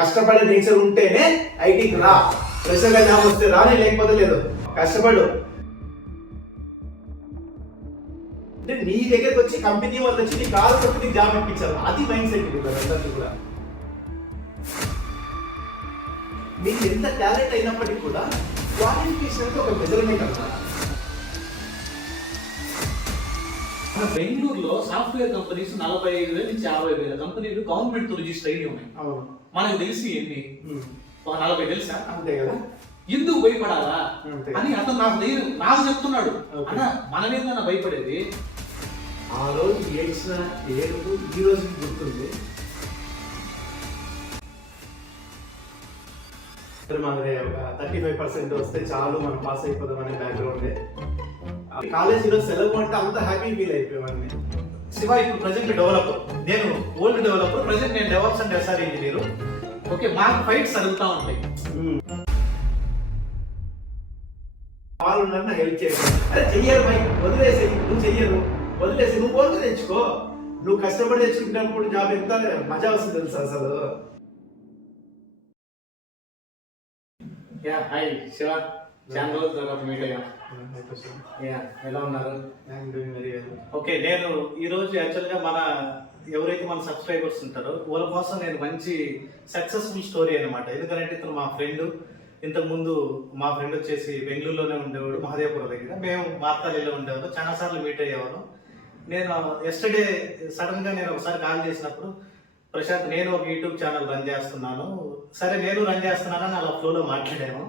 కష్టపడే నేచర్ ఉంటేనే ఐటీకి రా. ఫ్రెషర్గా జాబ్ వస్తే రాని, లేకపోతే లేదు. కష్టపడు. అంటే నీ దగ్గరకు వచ్చి కంపెనీ వాళ్ళు వచ్చి నీ కాలు కొట్టి నీకు జాబ్ ఇప్పించారు. అది మైండ్ సెట్ అందరికీ కూడా. మీకు ఎంత టాలెంట్ అయినప్పటికీ కూడా క్వాలిఫికేషన్ ఒక మెజర్మెంట్ అన్నమాట. బెంగళూరులో సాఫ్ట్వేర్ కంపెనీస్ 45,000 నుంచి 50,000 కంపెనీలు గవర్నమెంట్ తో రిజిస్టర్ అయ్యి ఉన్నాయి. అవును, మనకు తెలిసి ఎన్ని? ఒక 40 తెలుసా? అంతే కదా. ఎందుకు భయపడాలా అని అతను నాకు చెప్తున్నాడు. అన్న మన మీద భయపడేది. ఆ రోజు ఏడ్చిన ఏడుపు ఈ రోజు గుర్తుంది. మాదిరి ఒక 35% వస్తే చాలు మనం పాస్ అయిపోదాం అనే బ్యాక్గ్రౌండ్. కాలేజీలో సెలవు అంటే అంత హ్యాపీ ఫీల్ అయిపోయామని. శివ ఇప్పుడు ప్రజెంట్ డెవలపర్, నేను ఓల్డ్ డెవలపర్, ప్రజెంట్ నేను DevOps and SR engineer. Okay, మాకు ఫైట్స్ అడుగుతా ఉంటాయి. వాళ్ళు నన్ను హెల్ప్ చేయాలి. అరే చెయ్యరు భయ్, వదిలేసి నువ్వు చెయ్యరు, వదిలేసి నువ్వు ఓన్గా తెచ్చుకో. నువ్వు కష్టపడి తెచ్చుకుంటున్నప్పుడు జాబ్ ఎంత మజా వస్తుంది తెలుసా అసలు. హాయ్ శివ, చాలా రోజుల తర్వాత మీట్ అయ్యాం. ఎలా ఉన్నారు? ఓకే, నేను ఈరోజు యాక్చువల్గా ఎవరైతే మన సబ్స్క్రైబర్స్ ఉంటారో వాళ్ళ కోసం నేను మంచి సక్సెస్ఫుల్ స్టోరీ అనమాట. ఎందుకంటే ఇతను మా ఫ్రెండ్. ఇంతకుముందు మా ఫ్రెండ్ వచ్చేసి బెంగళూరులోనే ఉండేవాడు, మహదేవపురం దగ్గర. మేము మార్తాలిలో ఉండేవాడు, చాలా సార్లు మీట్ అయ్యేవాళ్ళం. నేను ఎస్టర్డే సడన్గా నేను ఒకసారి కాల్ చేసినప్పుడు, ప్రశాంత్ నేను ఒక యూట్యూబ్ ఛానల్ రన్ చేస్తున్నాను, సరే నేను రన్ చేస్తున్నానని అలా ఫ్లోలో మాట్లాడాము.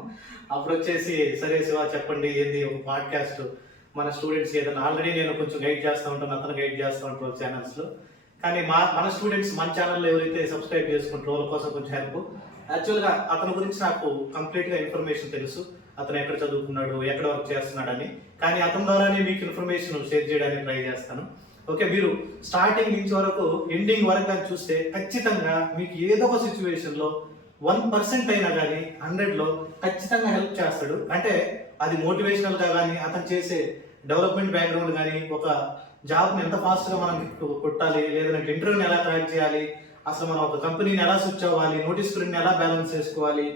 అప్పుడు వచ్చేసి సరే శివ చెప్పండి ఏంది ఒక పాడ్కాస్ట్ మన స్టూడెంట్స్కి ఏదైనా. ఆల్రెడీ నేను కొంచెం గైడ్ చేస్తూ ఉంటాను, అతను గైడ్ చేస్తూ ఉంటారు ఛానల్స్లో. కానీ మన స్టూడెంట్స్ మన ఛానల్లో ఎవరైతే సబ్స్క్రైబ్ చేసుకుంటారో వాళ్ళ కోసం కొంచెం హెల్ప్. యాక్చువల్గా అతని గురించి నాకు కంప్లీట్గా ఇన్ఫర్మేషన్ తెలుసు, అతను ఎక్కడ చదువుకున్నాడు, ఎక్కడ వర్క్ చేస్తున్నాడని. కానీ అతని ద్వారానే మీకు ఇన్ఫర్మేషన్ షేర్ చేయడానికి ట్రై చేస్తాను. ఓకే, మీరు స్టార్టింగ్ నుంచి వరకు ఎండింగ్ వరకు కానీ చూస్తే ఖచ్చితంగా మీకు ఏదో ఒక సిచ్యువేషన్లో 1% అయినా కానీ 100లో ఖచ్చితంగా హెల్ప్ చేస్తాడు. అంటే అది మోటివేషనల్గా కానీ, అతను చేసే డెవలప్మెంట్ బ్యాక్గ్రౌండ్ కానీ, ఒక జాబ్ని ఎంత ఫాస్ట్గా మనం కొట్టాలి, లేదంటే ఇంటర్వ్యూని ఎలా క్రాక్ చేయాలి, అసలు మనం ఒక కంపెనీని ఎలా స్విచ్ అవ్వాలి, నోటీస్ పీరియడ్ని ఎలా బ్యాలెన్స్ చేసుకోవాలి,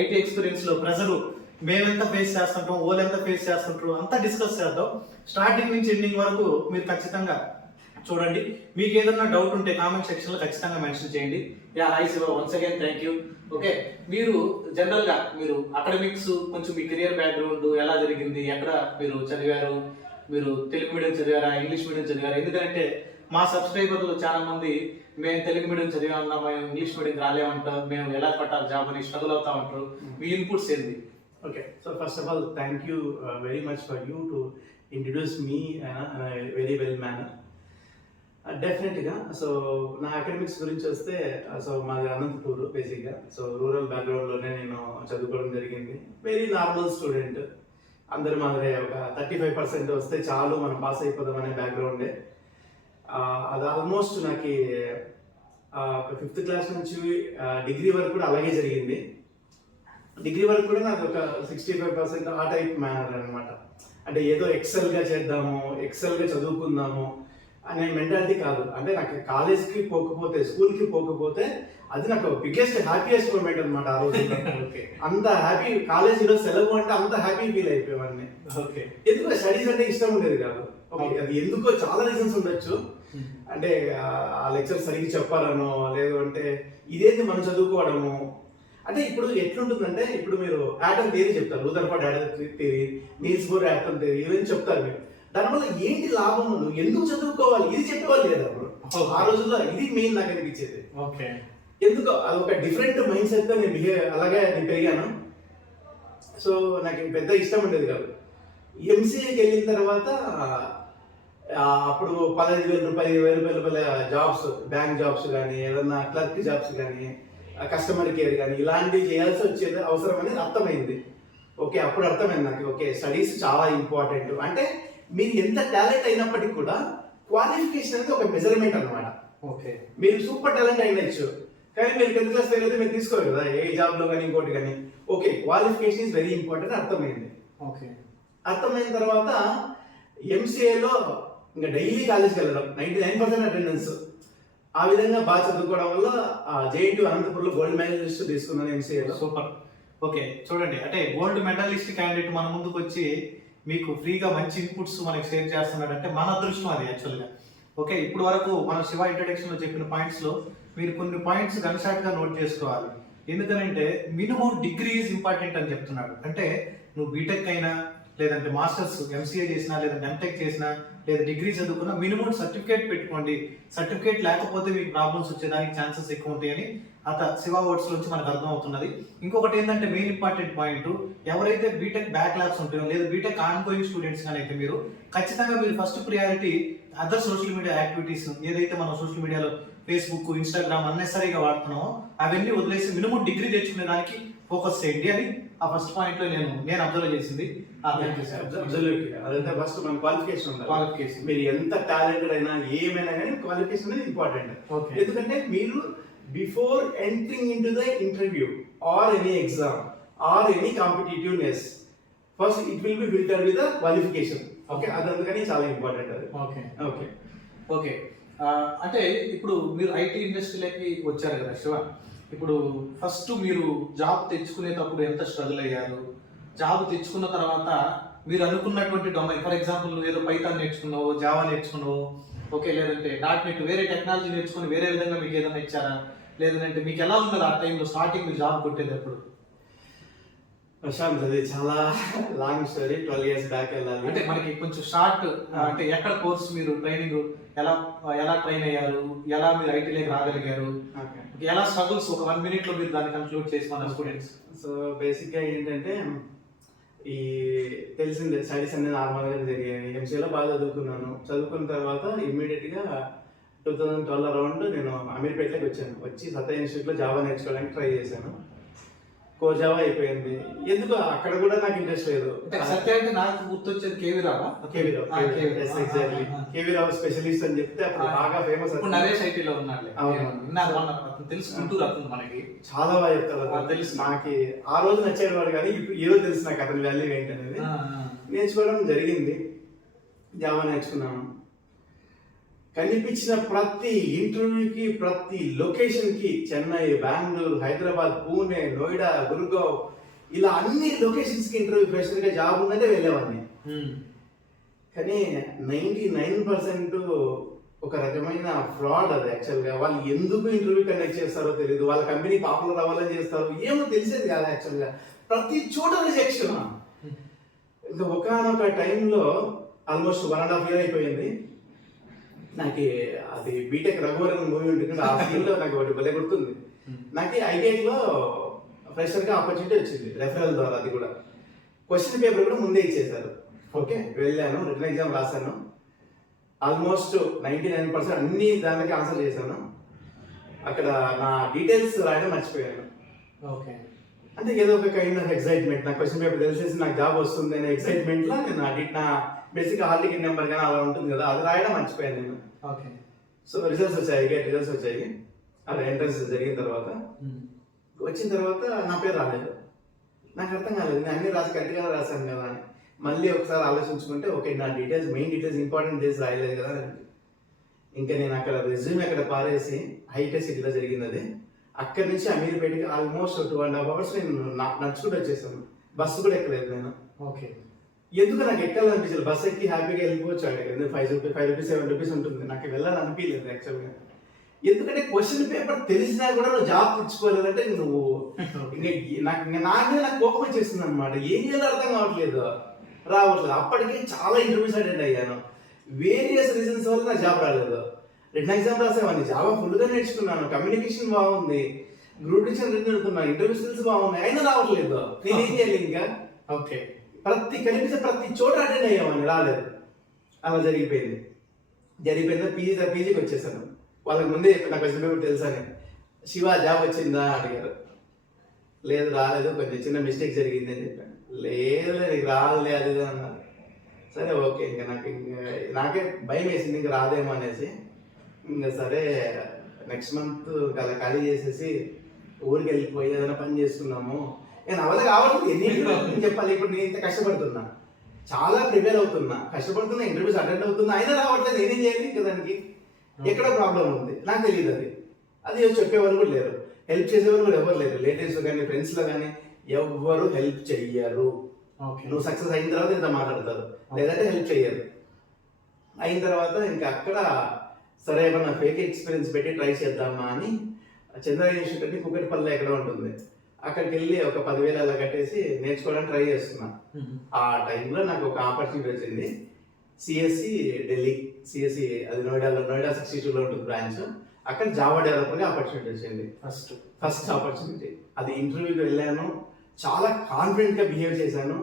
ఐటీ ఎక్స్పీరియన్స్లో ప్రెజరు మేమెంత ఫేస్ చేస్తుంటాం, వాళ్ళు ఎంత ఫేస్ చేస్తుంటారు, అంతా డిస్కస్ చేద్దాం. స్టార్టింగ్ నుంచి ఎండింగ్ వరకు మీరు ఖచ్చితంగా చూడండి. మీకు ఏదన్నా డౌట్ ఉంటే కామెంట్ సెక్షన్లో ఖచ్చితంగా మెన్షన్ చేయండి. Hi Shiva, once again thank you. Okay, మీరు జనరల్గా మీరు అకాడమిక్స్ కొంచెం మీ కెరియర్ బ్యాక్గ్రౌండ్ ఎలా జరిగింది, ఎక్కడ మీరు చదివారు, మీరు తెలుగు మీడియం చదివారా, ఇంగ్లీష్ మీడియం చదివారా? ఎందుకంటే మా సబ్స్క్రైబర్లు చాలా మంది మేము తెలుగు మీడియం చదివామన్నా, మేము ఇంగ్లీష్ మీడియం రాలేమంటాం, మేము ఎలా పట్టాలి జాబ్ అని స్ట్రగుల్ అవుతా ఉంటారు. మీ ఇన్పుట్స్ ఏంది? Okay, so first of all, thank you very much for you to introduce me in a very well manner. Definitely, so నా అకాడమిక్స్ గురించి వస్తే, సో మాది అనంతపూర్ బేసిక్గా. సో రూరల్ బ్యాక్గ్రౌండ్లోనే నేను చదువుకోవడం జరిగింది. Very normal student. అందరి మాదిరి ఒక 35% వస్తే చాలు మనం పాస్ అయిపోదాం అనే బ్యాక్గ్రౌండే. అది ఆల్మోస్ట్ నాకు ఒక 5th క్లాస్ నుంచి డిగ్రీ వరకు కూడా అలాగే జరిగింది. డిగ్రీ వరకు కూడా నాకు ఒక 65% ఆ టైప్ మేనర్ అనమాట. అంటే ఏదో ఎక్సెల్గా చేద్దాము, ఎక్సెల్గా చదువుకుందాము అనే మెంటాలిటీ కాదు. అంటే నాకు కాలేజ్కి పోకపోతే, స్కూల్కి పోకపోతే అది నాకు బిగ్గెస్ట్ హ్యాపీయెస్ట్ మూమెంట్ అనమాట ఆ రోజు. అంత హ్యాపీ, కాలేజీలో సెలవు అంటే అంత హ్యాపీ ఫీల్ అయిపోయేవాడిని. ఎందుకో స్టడీస్ అంటే ఇష్టం ఉండేది కాదు. అది ఎందుకో చాలా రీజన్స్ ఉండొచ్చు. అంటే ఆ లెక్చర్ సరిగ్గా చెప్పాలనో, లేదు అంటే ఇదేంటి మనం చదువుకోవడము. అంటే ఇప్పుడు ఎట్లుంటుందంటే, ఇప్పుడు మీరు యాటమ్ థియరీ చెప్తారు, Rutherford atom theory, Niels Bohr atom theory, ఇవన్నీ చెప్తారు మీరు. దానివల్ల ఏంటి లాభం, నువ్వు ఎందుకు చదువుకోవాలి, ఇది చెప్పేవాళ్ళు లేదు అప్పుడు. ఆ రోజుల్లో ఇది మెయిన్ నాకు అనిపించేది. ఓకే, ఎందుకో అదొక డిఫరెంట్ మైండ్ సెట్తో నేను అలాగే నేను పెరిగాను. సో నాకు పెద్ద ఇష్టం ఉండేది కాదు. ఎంసీఏకి వెళ్ళిన తర్వాత అప్పుడు 15,000 రూపాయలు 20,000 రూపాయల జాబ్స్, బ్యాంక్ జాబ్స్ కానీ, ఏదన్నా క్లర్క్ జాబ్స్ కానీ, కస్టమర్ కేర్ కానీ ఇలాంటివి చేయాల్సి వచ్చేది అవసరం అనేది అర్థమైంది. ఓకే, అప్పుడు అర్థమైంది నాకు. ఓకే, స్టడీస్ చాలా ఇంపార్టెంట్. అంటే మీరు ఎంత టాలెంట్ అయినప్పటికీ కూడా క్వాలిఫికేషన్ అనేది ఒక మెజర్మెంట్ అనమాట. ఓకే, మీరు సూపర్ టాలెంట్ అయినచ్చు, కానీ మీరు 10th క్లాస్ ఫెయిల్ అయితే మీరు తీసుకోరు కదా ఏ జాబ్లో కానీ ఇంకోటి కానీ. Okay, qualification is very important అర్థమైంది. ఓకే, అర్థమైన తర్వాత ఎంసీఏలో ఇంకా డైలీ కాలేజ్కి వెళ్ళడం, 99% అటెండెన్స్. ఆ విధంగా బాగా చదువుకోవడం వల్ల జేఎన్టీ అనంతపురంలో గోల్డ్ మెడలిస్ట్ తీసుకున్నాను ఎంసీఏలో. సూపర్. ఓకే, చూడండి, అంటే గోల్డ్ మెడలిస్ట్ క్యాండిడేట్ మన ముందుకు వచ్చి మీకు ఫ్రీగా మంచి ఇన్పుట్స్ మనకి షేర్ చేస్తున్నాడంటే మన అదృష్టం అది యాక్చువల్గా. ఓకే, ఇప్పుడు వరకు మన శివ ఇంట్రడక్షన్లో చెప్పిన పాయింట్స్లో మీరు కొన్ని పాయింట్స్ గన్షాట్గా నోట్ చేసుకోవాలి. ఎందుకనంటే మినిమం డిగ్రీ ఈజ్ ఇంపార్టెంట్ అని చెప్తున్నాడు. అంటే నువ్వు బీటెక్ అయినా, లేదంటే మాస్టర్స్ ఎంసీఏ చేసినా, లేదంటే ఎంటెక్ చేసినా, లేదా డిగ్రీ చదువుకున్నా మినిమం సర్టిఫికేట్ పెట్టుకోండి. సర్టిఫికేట్ లేకపోతే మీకు ప్రాబ్లమ్స్ వచ్చేదానికి ఛాన్సెస్ ఎక్కువ ఉంటాయని శివ వర్డ్స్ నుంచి మనకు అర్థం అవుతున్నది. ఇంకొకటి ఏంటంటే మెయిన్ ఇంపార్టెంట్ పాయింట్, ఎవరైతే బీటెక్ బ్యాక్ ల్యాబ్స్ ఉంటాయో లేదా బీటెక్ ఆన్గోయింగ్ స్టూడెంట్స్ కానీ అయితే మీరు ఖచ్చితంగా మీరు first priority other social media activities, ఏదైతే మనం సోషల్ మీడియాలో ఫేస్బుక్, ఇన్స్టాగ్రామ్ అన్నెసరీగా వాడుతున్నామో అవన్నీ వదిలేసి మినిమం డిగ్రీ తెచ్చుకునే దానికి ఫోకస్ చేయండి అని ఆ ఫస్ట్ పాయింట్ లో నేను అబ్జర్వ్ చేసింది. అదంటే ఫస్ట్ మన క్వాలిఫికేషన్ ఉండాలి. క్వాలిఫికేషన్, మీరు ఎంత టాలెంటెడ్ అయినా ఏమైనా కానీ క్వాలిఫికేషన్ అనేది ఇంపార్టెంట్. ఎందుకంటే మీరు before entering in to the interview or any exam or any competitiveness, first it will be filter with the qualification. Okay, అది అందుకని చాలా ఇంపార్టెంట్ అది. ఓకే ఓకే ఓకే అంటే ఇప్పుడు మీరు ఐటీ ఇండస్ట్రీలోకి వచ్చారు కదా శివ, ఇప్పుడు ఫస్ట్ మీరు జాబ్ తెచ్చుకునేటప్పుడు ఎంత స్ట్రగుల్ అయ్యారు? జాబ్ తెచ్చుకున్న తర్వాత మీరు అనుకున్నటువంటి డొమైన్, ఫర్ ఎగ్జాంపుల్ ఏదో పైథాన్ నేర్చుకున్నావు, జావా నేర్చుకున్నావు, ఓకే, లేదంటే .NET వేరే టెక్నాలజీ నేర్చుకుని వేరే విధంగా మీకు ఏదైనా ఇచ్చారా? లేదంటే మీకు ఎలా ఉన్నది ఆ టైంలో స్టార్టింగ్ మీరు జాబ్ కొట్టేటప్పుడు? ప్రశాంత్, అది చాలా లాంగ్ స్టోరీ. 12 years బ్యాక్ వెళ్ళాలి అంటే మనకి కొంచెం షార్ట్, అంటే ఎక్కడ కోర్స్ మీరు ట్రైనింగ్ ఎలా ట్రైన్ అయ్యారు, ఎలా మీరు ఐటీలోకి రాగలిగారు, ఎలా స్ట్రగుల్స్ ఒక 1 minute లో మీరు దాన్ని కన్క్లూడ్ చేసి మన స్టూడెంట్స్. సో బేసిక్ గా ఏంటంటే ఈ తెలిసిందే స్టడీస్ అనేది నార్మల్ గా జరిగాయి. ఎంసీఏలో బాగా చదువుకున్నాను. చదువుకున్న తర్వాత ఇమ్మీడియట్ గా 2012 అరౌండ్ నేను అమీర్పేటలోకి వచ్చాను. వచ్చి సత్తా ఇన్స్టిట్యూట్ లో జావా నేర్చుకోవడానికి ట్రై చేశాను. కోర్ జావా అయిపోయింది. ఎందుకు అక్కడ కూడా నాకు ఇంట్రెస్ట్ లేదు. సత్య అంటే నాకు గుర్తొచ్చేది కేవీరావు స్పెషలిస్ట్ అని చెప్తే అప్పుడు బాగా ఫేమస్. నరేష్ ఐటీలో ఉన్నాడు, తెలుసు, గుంటూరు అతను మనకి చాలా బాగా చెప్తారు. తెలుసు, నాకు ఆ రోజు నచ్చేది వాడు, కానీ ఇప్పుడు ఏదో తెలుసు నాకు అతని వాల్యూ ఏంటనేది. నేర్చుకోవడం జరిగింది. జావా నేర్చుకున్నాను. కనిపించిన ప్రతి ఇంటర్వ్యూకి, ప్రతి లొకేషన్కి, చెన్నై, బెంగళూరు, హైదరాబాద్, పూణే, నోయిడా, గురుగావ్, ఇలా అన్ని లొకేషన్స్కి ఇంటర్వ్యూ ఫ్రెషర్గా జాబ్ ఉందంటే వెళ్ళేవాడిని. కానీ 99% ఒక రకమైన ఫ్రాడ్ అది. యాక్చువల్గా వాళ్ళు ఎందుకు ఇంటర్వ్యూ కండక్ట్ చేస్తారో తెలియదు. వాళ్ళ కంపెనీ పాపులర్ అవ్వాలని చేస్తారు, ఏమో తెలిసేది కాదు. యాక్చువల్గా ప్రతి చోట రిజెక్షన్. ఇంకా ఒకనొక టైంలో ఆల్మోస్ట్ 1.5 year అయిపోయింది. నాకు అది బీటెక్ రఘువరన్ మూవీ ఉంటుంది, ఆ ఫీల్డ్ లో నాకు ఒకటి భలే గుర్తుంది. నాకు ఐటీఐలో ఫ్రెషర్గా ఆపర్చునిటీ వచ్చింది రెఫరల్ ద్వారా. అది కూడా క్వశ్చన్ పేపర్ కూడా ముందే ఇచ్చేసారు. ఓకే, వెళ్ళాను, రిటర్న్ ఎగ్జామ్ రాశాను. ఆల్మోస్ట్ 99% అన్ని దానికి ఆన్సర్ చేశాను. అక్కడ నా డీటెయిల్స్ రాయడం మర్చిపోయాను. ఓకే, అంటే ఏదో ఒక కైండ్ ఆఫ్ ఎక్సైట్మెంట్, నా క్వశ్చన్ పేపర్ తెలిసేసి నాకు జాబ్ వస్తుంది అనే ఎక్సైట్మెంట్ లో నేను నా బేసిక్ హాల్ టికెట్ నెంబర్ కానీ అలా ఉంటుంది కదా, అది రాయడం మర్చిపోయాను నేను. ఓకే, సో రిజల్ట్స్ వచ్చాయి, రిజల్ట్స్ వచ్చాయి. అది ఎంట్రన్స్ జరిగిన తర్వాత వచ్చిన తర్వాత నా పేరు రాలేదు. నాకు అర్థం కాలేదు, నేను అన్ని రాసి కరెక్ట్గా రాశాను కదా అని. మళ్ళీ ఒకసారి ఆలోచించుకుంటే ఓకే, నా details, main details, important details రాయలేదు కదా. ఇంకా నేను అక్కడ రెజ్యూమ్ అక్కడ పారేసి, హైటెక్ సిటీలో జరిగింది అది. అక్కడి నుంచి అమీర్పేటకి ఆల్మోస్ట్ 2.5 hours నేను నడుచుకుంటూ వచ్చేసాను. బస్సు కూడా ఎక్కలేదు నేను. ఓకే, ఎందుకు నాకు ఎక్కాలనిపించలేదు. బస్సు ఎక్కి హ్యాపీగా వెళ్ళిపోవచ్చు. అక్కడ 5 రూపీస్ 7 రూపీస్ ఉంటుంది. నాకు వెళ్ళాలనిపించలేదు యాక్చువల్గా. ఎందుకంటే క్వశ్చన్ పేపర్ తెలిసినా కూడా నువ్వు జాబ్ తెచ్చుకోలేదంటే నువ్వు నాకు కోపం వచ్చేస్తుంది అనమాట. ఏం చేయాలో అర్థం కావట్లేదు, రావట్లేదు. అప్పటికే చాలా ఇంటర్వ్యూస్ అటెండ్ అయ్యాను. వేరియస్ రీజన్స్ వల్ల నాకు జాబ్ రాలేదు. రిటర్న్ ఎగ్జామ్ రాసేవాడిని, జాబా ఫుల్గా నేర్చుకున్నాను, కమ్యూనికేషన్ బాగుంది, గ్రూప్ డిక్షన్ రిటర్న్ వెళ్తున్నాను, ఇంటర్వ్యూ స్కిల్స్ బాగున్నాయి, అయినా రావట్లేదు. నేనేం చేయాలి ఇంకా? ఓకే, కనిపించే ప్రతి చోట అటెండ్ అయ్యామని, రాలేదు. అలా జరిగిపోయిందా పీజీకి వచ్చేసాను. వాళ్ళకి ముందే చెప్పి నాకు క్వశ్చన్ పేపర్ తెలుసా అని. శివ జాబ్ వచ్చిందా అడిగారు. లేదు, రాలేదు, కొంచెం చిన్న మిస్టేక్ జరిగింది అని చెప్పాను. లేదు, నీకు రాదులే అది అన్నారు. సరే ఓకే, ఇంకా నాకే భయం వేసింది ఇంకా రాదేమో అనేసి. ఇంకా సరే నెక్స్ట్ మంత్ అలా ఖాళీ చేసేసి ఊరికి వెళ్ళిపోయి ఏదైనా పని చేసుకున్నాము. నేను అవన్నీ కావట్లేదు, ఎన్ని చెప్పాలి. ఇప్పుడు నేను ఇంత కష్టపడుతున్నా, చాలా ప్రిపేర్ అవుతున్నా, కష్టపడుతున్నా, ఇంటర్వ్యూస్ అటెండ్ అవుతున్నా, అయినా రావట్లేదు. నేనేం చేయాలి ఇంకా దానికి? ఎక్కడ ప్రాబ్లం ఉంది నాకు తెలియదు. అది చెప్పేవారు కూడా లేరు, హెల్ప్ చేసేవారు కూడా ఎవరు లేరు. లేటెస్ట్ కానీ ఫ్రెండ్స్లో కానీ ఎవ్వరు హెల్ప్ చెయ్యరు. నువ్వు సక్సెస్ అయిన తర్వాత ఇంత మాట్లాడతారు, లేదంటే హెల్ప్ చెయ్యరు. అయిన తర్వాత ఇంకా అక్కడ సరే ఏమన్నా ఫేక్ ఎక్స్పీరియన్స్ పెట్టి ట్రై చేద్దామా అని చంద్ర ఇన్స్టిట్యూట్ కుక్కటిపల్లి ఎక్కడ ఉంటుంది, అక్కడికి వెళ్ళి ఒక 10,000 అలా కట్టేసి నేర్చుకోవడానికి ట్రై చేస్తున్నా. ఆ టైంలో నాకు ఒక ఆపర్చునిటీ వచ్చింది. సిఎస్సి ఢిల్లీ, సిఎస్సి అది నోయిడా 62లో ఉంటుంది బ్రాంచ్. అక్కడ జావా డెవలపర్గా ఆపర్చునిటీ వచ్చింది. ఫస్ట్ ఆపర్చునిటీ అది. ఇంటర్వ్యూకి వెళ్ళాను, చాలా కాన్ఫిడెంట్గా బిహేవ్ చేశాను.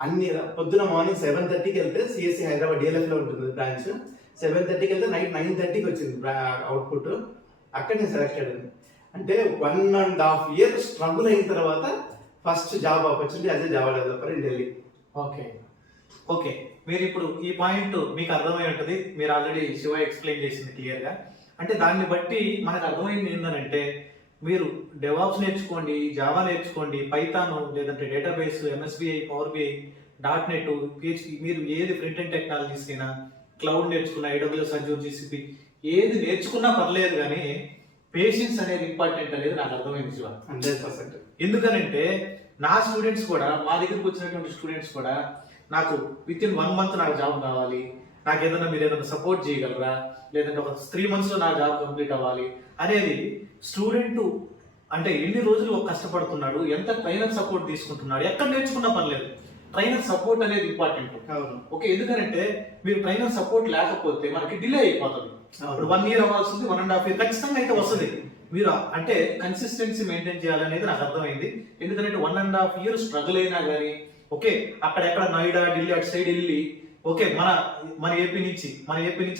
అన్ని పొద్దున మార్నింగ్ 7:30కి వెళ్తే సిఎస్సి హైదరాబాద్ డిఎల్ఎఫ్లో ఉంటుంది బ్రాంచ్. 7:30కి వెళ్తే నైట్ 9:30కి వచ్చింది అవుట్పుట్. అక్కడ నేను సెలెక్ట్ అయ్యాను. అంటే 1.5 year స్ట్రగుల్ అయిన తర్వాత first job opportunity as a Java developer in Delhi. Okay మీరు ఇప్పుడు ఈ పాయింట్ మీకు అర్థమై ఉంటుంది, మీరు ఆల్రెడీ శివ ఎక్స్ప్లెయిన్ చేసింది క్లియర్గా. అంటే దాన్ని బట్టి మనకు అర్థమైంది ఏంటంటే మీరు డెవాప్స్ నేర్చుకోండి, జావా నేర్చుకోండి, పైథాన్ లేదంటే database, MSBI, power BI, .NET, PHP, మీరు ఏది ఫ్రంట్ ఎండ్ టెక్నాలజీస్ అయినా, క్లౌడ్ నేర్చుకున్నా, AWS, Azure, GCP ఏది నేర్చుకున్నా పర్లేదు, కానీ పేషెన్స్ అనేది ఇంపార్టెంట్ అనేది నాకు అర్థమైంది శివ. 100%. ఎందుకనంటే నా స్టూడెంట్స్ కూడా, మా దగ్గరకు వచ్చినటువంటి స్టూడెంట్స్ కూడా నాకు విత్ ఇన్ 1 month నాకు జాబ్ కావాలి, నాకు ఏదైనా మీరు ఏదైనా సపోర్ట్ చేయగలరా, లేదంటే ఒక 3 monthsలో నా జాబ్ కంప్లీట్ అవ్వాలి అనేది స్టూడెంట్ అంటే ఎన్ని రోజులు కష్టపడుతున్నాడు, ఎంత ట్రైనర్ సపోర్ట్ తీసుకుంటున్నాడు, ఎక్కడ నేర్చుకున్నా పర్లేదు, ట్రైనర్ సపోర్ట్ అనేది ఇంపార్టెంట్. ఓకే, ఎందుకంటే మీరు ట్రైనర్ సపోర్ట్ లేకపోతే మనకి డిలే అయిపోతుంది. ఇప్పుడు 1 year అవ్వాల్సింది 1.5 year ఖచ్చితంగా అయితే వస్తుంది. మీరు అంటే కన్సిస్టెన్సీ మెయింటైన్ చేయాలనేది నాకు అర్థమైంది. ఎందుకంటే 1.5 year స్ట్రగుల్ అయినా కానీ ఓకే అక్కడెక్కడ నోయిడా, ఢిల్లీ అటు సైడ్ వెళ్ళి ఓకే మన ఏపీ నుంచి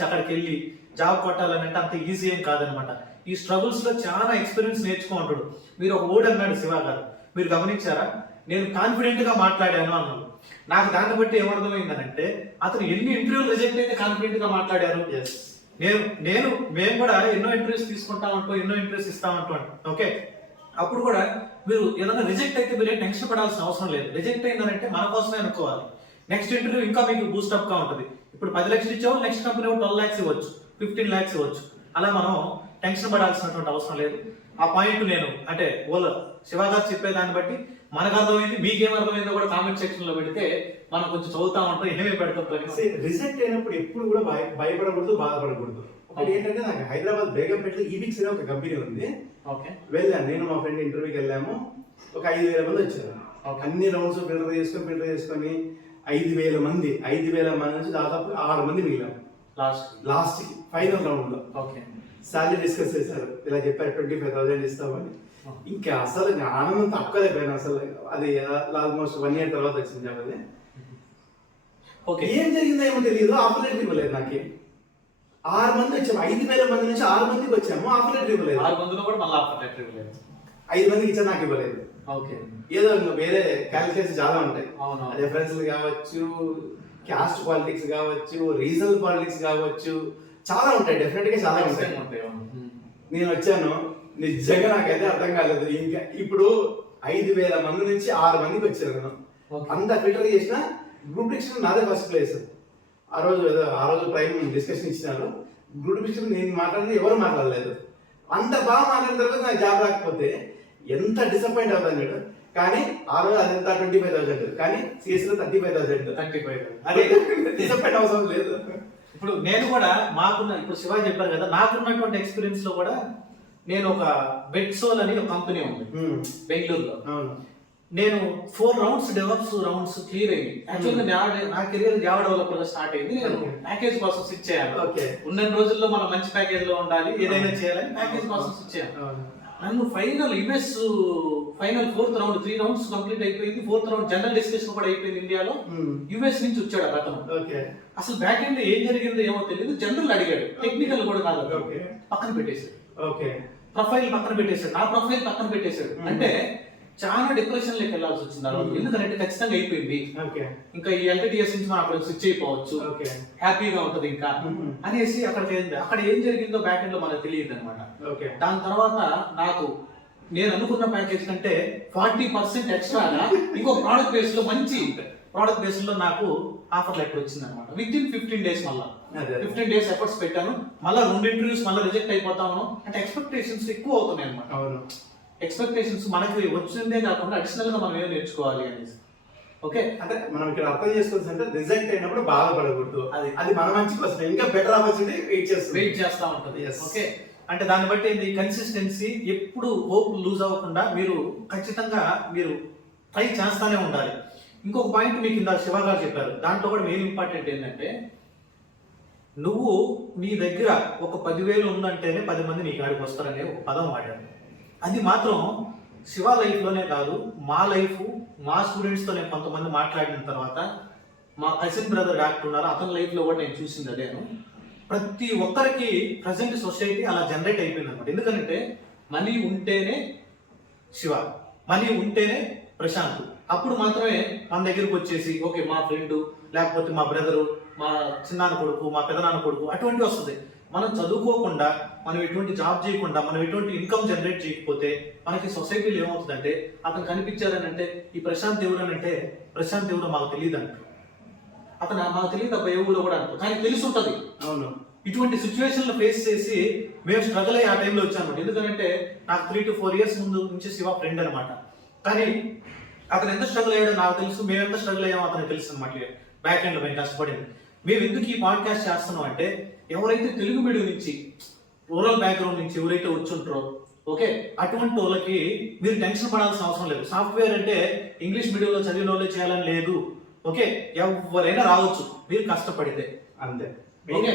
అక్కడికి వెళ్ళి జాబ్ కొట్టాలంటే అంత ఈజీ ఏం కాదనమాట. ఈ స్ట్రగుల్స్ లో చాలా ఎక్స్పీరియన్స్ నేర్చుకుంటాడు. మీరు ఒక వర్డ్ అన్నాడు శివ గారు, మీరు గమనించారా? నేను కాన్ఫిడెంట్ గా మాట్లాడాను అన్నాను. నాకు దాన్ని బట్టి ఏమర్థమైందనంటే అతను ఎన్ని ఇంటర్వ్యూలు రిజెక్ట్ అయితే కాన్ఫిడెంట్ గా మాట్లాడారు. మేము కూడా ఎన్నో ఇంటర్వ్యూస్ తీసుకుంటా ఉంటాం, ఎన్నో ఇంటర్వ్యూస్ ఇస్తా ఉంటాం. ఓకే, అప్పుడు కూడా మీరు ఏదైనా రిజెక్ట్ అయితే మీరు టెన్షన్ పడాల్సిన అవసరం లేదు. రిజెక్ట్ అయిందనంటే మన కోసమే అనుకోవాలి. నెక్స్ట్ ఇంటర్వ్యూ ఇంకా మీకు బూస్టప్ గా ఉంటుంది. ఇప్పుడు 10 lakhs ఇచ్చావు, నెక్స్ట్ కంపెనీ 12 lakhs ఇవ్వచ్చు, 15 lakhs ఇవ్వచ్చు. అలా మనం టెన్షన్ పడాల్సినటువంటి అవసరం లేదు. ఆ పాయింట్ నేను అంటే శివ గారు చెప్పేదాన్ని బట్టి మనకు అర్థమైంది, మీకేం అర్థమైందో కూడా కామెంట్ సెక్షన్ లో పెడితే మనం కొంచెం చదువుతా ఉంటాం, ఏమేమి పెడతాం. రిజెక్ట్ అయినప్పుడు ఎప్పుడు కూడా భయపడకూడదు, బాధపడకూడదు. ఒకటి ఏంటంటే నాకు హైదరాబాద్ బేగంపేటలో ఈబిక్స్ అనే ఒక కంపెనీ ఉంది. వెళ్ళాను, నేను మా ఫ్రెండ్ ఇంటర్వ్యూకి వెళ్ళాము. ఒక 5,000 మంది వచ్చారు. అన్ని రౌండ్స్ ఫిల్టర్ చేసుకొని 5,000 మంది నుంచి దాదాపు 6 మంది మిగిలాము లాస్ట్ ఫైనల్ రౌండ్ లో. సాలరీ డిస్కస్ చేశారు, ఇలా చెప్పారు 25,000 ఇస్తామని. ఇంకా అసలు ఆనందం తక్కువలేకపోయాను అసలు. అది ఆల్మోస్ట్ 1 year తర్వాత వచ్చింది. అది ఏం జరిగిందో ఏమో తెలియదు, ఆఫర్ లెటర్ ఇవ్వలేదు నాకు. 6 మంది వచ్చాము, 5,000 మంది నుంచి 6 మందికి వచ్చాము, ఆఫర్ లెటర్ ఇవ్వలేదు. 6 మందిలో కూడా మళ్ళీ ఆఫర్ లెటర్ ఇవ్వలేదు. 5 మందికి ఇచ్చా, నాకు ఇవ్వలేదు. ఏదో వేరే క్యాలిక్యులేషన్ చాలా ఉంటాయి, రెఫరెన్స్లు కావచ్చు, క్యాస్ట్ పాలిటిక్స్ కావచ్చు, రీజనల్ పాలిటిక్స్ కావచ్చు, చాలా ఉంటాయి. డెఫినెట్ గా చాలా ఉంటాయి. నేను వచ్చాను, నిజంగా నాకైతే అర్థం కాలేదు. ఇంకా ఇప్పుడు 5,000 మంది నుంచి 6 మందికి వచ్చాను. అంత ఫిల్టర్ చేసిన గ్రూప్ డిస్కషన్ నాదే ఫస్ట్ ప్లేస్. ఆ రోజు ప్రైమ్ డిస్కషన్ ఇచ్చినారు. గ్రూప్ డిస్కషన్ నేను మాట్లాడింది ఎవరు మాట్లాడలేదు. అంత బాగా మాట్లాడిన తర్వాత నాకు జాబ్ రాకపోతే ఎంత డిసప్పాయింట్ అవుతాను నేను. కానీ ఆ రోజు అదంతా 25,000, కానీ సిఎస్లో 35,000. అదే డిసప్పాయింట్ అవసరం లేదు. ఇప్పుడు నేను కూడా ఇప్పుడు శివ చెప్పారు కదా, నాకున్నటువంటి ఎక్స్పీరియన్స్ లో కూడా నేను ఒక బెట్సోల్ అని ఒక కంపెనీ ఉంది బెంగళూరులో. నేను 4 rounds డెవలప్స్ రౌండ్స్ క్లియర్ అయ్యింది. యాక్చువల్గా నా కెరీర్ జావా డెవలపర్ గా స్టార్ట్ అయింది. నేను ప్యాకేజ్ కోసం స్విచ్ చేయాలి. ఉన్న రోజుల్లో మనం మంచి ప్యాకేజ్ లో ఉండాలి, ఏదైనా చేయాలని ప్యాకేజ్ కోసం స్విచ్ చేయాలి. నన్ను final 4th round 3 rounds complete అయిపోయింది. 4th round జనరల్ డిస్కషన్ కూడా అయిపోయింది. ఇండియాలో యుఎస్ నుంచి వచ్చాడు అతను. అసలు బ్యాక్ ఎండ్ ఏం జరిగిందో ఏమో తెలియదు. జనరల్ అడిగాడు, టెక్నికల్ కూడా కాదు. పక్కన పెట్టేశాడు, ప్రొఫైల్ పక్కన పెట్టేశాడు, నా ప్రొఫైల్ పక్కన పెట్టేశాడు. అంటే చాలా డిప్రెషన్ లోకి వెళ్ళాల్సి వచ్చింది. ఎందుకంటే ఖచ్చితంగా అయిపోయింది, ఇంకా ఈ ఎల్టీటీఎస్ నుంచి మనం అక్కడ స్విచ్ అయిపోవచ్చు, హ్యాపీగా ఉంటది ఇంకా అనేసి అక్కడ ఏం జరిగిందో బ్యాక్ ఎండ్ లో మనకు తెలియదు అనమాట. దాని తర్వాత నాకు నేను అనుకున్న ప్యాకేజ్ కంటే 40% ఎక్స్ట్రాగా ఇంకో ప్రోడక్ట్ బేస్ లో మంచి ప్రోడక్ట్ బేస్ లో నాకు ఆఫర్ లెటర్ వచ్చింది అనమాట. విత్ ఇన్ 15 days మళ్ళీ అదే. 15 days ఎఫర్ట్స్ పెట్టాను, మళ్ళీ 2 ఇంటర్వ్యూస్ మళ్ళీ రిజెక్ట్ అయిపోతాను. అంటే ఎక్స్పెక్టేషన్స్ ఎక్కువ అవుతున్నాయి అనమాట. అవును, ఎక్స్పెక్టేషన్స్ మనకి వచ్చిందే కాకుండా అడిషనల్ గా మనం ఏం నేర్చుకోవాలి అనేసి. ఓకే, అంటే మనం ఇక్కడ అర్థం చేసుకోవాల్సి అంటే రిజెక్ట్ అయినప్పుడు బాధపడకూడదు, అది అది మన మంచి కోసం ఇంకా బెటర్ ఆపర్చునిటీ వెయిట్ చేస్తా ఉంటుంది. Yes. ఓకే, అంటే దాన్ని బట్టి ఏంది కన్సిస్టెన్సీ, ఎప్పుడు హోప్ లూజ్ అవ్వకుండా మీరు ఖచ్చితంగా మీరు ట్రై చేస్తానే ఉండాలి. ఇంకొక పాయింట్ మీకు ఇందాక శివ గారు చెప్పారు, దాంట్లో కూడా మెయిన్ ఇంపార్టెంట్ ఏంటంటే నువ్వు నీ దగ్గర ఒక 10,000 ఉందంటేనే 10 మంది నీ కాడికి వస్తారనే ఒక పదం వాడాడు. అది మాత్రం శివ లైఫ్లోనే కాదు, మా లైఫ్, మా స్టూడెంట్స్తో నేను కొంతమంది మాట్లాడిన తర్వాత, మా కజిన్ బ్రదర్ డాక్టర్ ఉన్నారు, అతని లైఫ్లో కూడా నేను చూసింది అదేను. ప్రతి ఒక్కరికి ప్రజెంట్ సొసైటీ అలా జనరేట్ అయిపోయింది అనమాట. ఎందుకంటే మనీ ఉంటేనే శివ, మనీ ఉంటేనే ప్రశాంత్. అప్పుడు మాత్రమే మన దగ్గరికి వచ్చేసి ఓకే మా ఫ్రెండ్, లేకపోతే మా బ్రదరు, మా చిన్నాన్న కొడుకు, మా పెదనాన్న కొడుకు అటువంటి వస్తుంది. మనం చదువుకోకుండా, మనం ఎటువంటి జాబ్ చేయకుండా, మనం ఎటువంటి ఇన్కమ్ జనరేట్ చేయకపోతే మనకి సొసైటీలో ఏమవుతుందంటే అతను కనిపించారనంటే ఈ ప్రశాంత్ ఎవరు అని అంటే ప్రశాంత్ ఎవరో మాకు తెలియదు అంటారు. అతను మాకు తెలియదు అబ్బాయి ఎవరో కూడా అంటారు, కానీ తెలిసి ఉంటుంది. అవును, ఇటువంటి సిచ్యువేషన్లు ఫేస్ చేసి మేము స్ట్రగుల్ అయ్యి ఆ టైంలో వచ్చాము. ఎందుకంటే నాకు 3 to 4 years ముందు నుంచి శివ ఫ్రెండ్ అనమాట. కానీ అతను ఎంత స్ట్రగుల్ అయ్యాడో నాకు తెలుసు, మేము ఎంత స్ట్రగుల్ అయ్యామో అతనికి తెలుసు అనమాట. బ్యాక్ ఎండ్లో మేము కష్టపడింది. మేము ఎందుకు ఈ పాడ్కాస్ట్ చేస్తున్నాం అంటే ఎవరైతే తెలుగు మీడియం నుంచి, రూరల్ బ్యాక్గ్రౌండ్ నుంచి ఎవరైతే వచ్చుంటారో ఓకే అటువంటి వాళ్ళకి మీరు టెన్షన్ పడాల్సిన అవసరం లేదు. సాఫ్ట్వేర్ అంటే ఇంగ్లీష్ మీడియంలో చదివిన వాళ్ళే చేయాలని లేదు. ఓకే, ఎవరైనా రావచ్చు మీరు కష్టపడితే అంతే. ఓకే,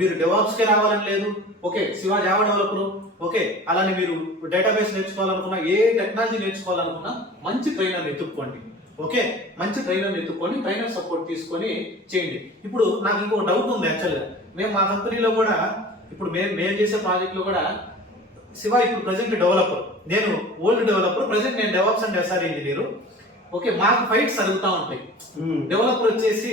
మీరు డెవాప్స్ కే రావాలని లేదు. Okay, Shiva Java developer, okay అలానే మీరు డేటాబేస్ నేర్చుకోవాలనుకున్నా, ఏ టెక్నాలజీ నేర్చుకోవాలనుకున్నా మంచి ట్రైనర్ ఎత్తుక్కోండి. ఓకే, మంచి ట్రైనర్ ఎత్తుకొని ట్రైనర్ సపోర్ట్ తీసుకొని చేయండి. ఇప్పుడు నాకు ఇంకొక డౌట్ ఉంది యాక్చువల్గా. మేము మా కంపెనీలో కూడా ఇప్పుడు మేము చేసే ప్రాజెక్ట్ లో కూడా శివ ఇప్పుడు ప్రజెంట్ డెవలపర్, నేను ఓల్డ్ డెవలపర్, ప్రజెంట్ నేను DevOps and SR engineer. Okay, మాకు ఫైట్స్ జరుగుతూ ఉంటాయి. డెవలపర్ వచ్చేసి